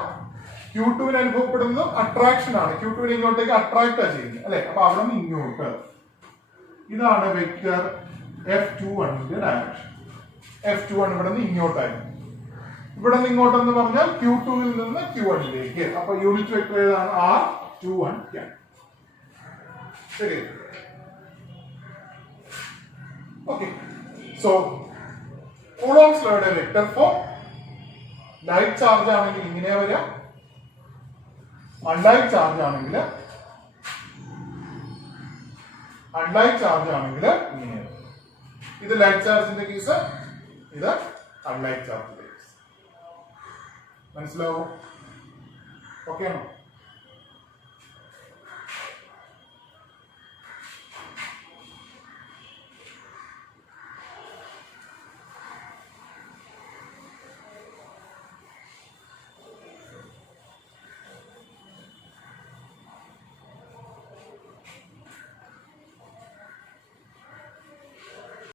Q2 ന് അനുഭവപ്പെടുന്നത് അട്രാക്ഷൻ ആണ്. Q2 ന് ഇങ്ങോട്ടേക്ക് അട്രാക്ട് ചെയ്യുന്നത്, അല്ലെ? അപ്പൊ അവിടെ നിന്ന് ഇങ്ങോട്ട്. ഇതാണ് വെക്ടർ F21ന്റെ ഡയറക്ഷൻ. F21 ഇവിടെ നിന്ന് ഇങ്ങോട്ടായിരുന്നു. ഇവിടെ നിന്ന് ഇങ്ങോട്ടെന്ന് പറഞ്ഞാൽ Q2-ൽ നിന്ന് Q1ലേക്ക്. അപ്പൊ യൂണിറ്റ് വെക്ടർ ഏതാണ്? R21 can. ശരി. ഓക്കെ. സോ കൂളോംസ് ലോയുടെ വെക്ടർ ഫോം ലൈറ്റ് ചാർജ് ആണെങ്കിൽ ഇങ്ങനെ വരാം, അൺലൈറ്റ് ചാർജ് ആണെങ്കിൽ ഇങ്ങനെ വരും. ഇത് ലൈറ്റ് ചാർജിന്റെ കേസ്, ഇത് അൺലൈറ്റ് ചാർജിന്റെ കേസ്. മനസ്സിലാവോ? ഓക്കെ ആണോ?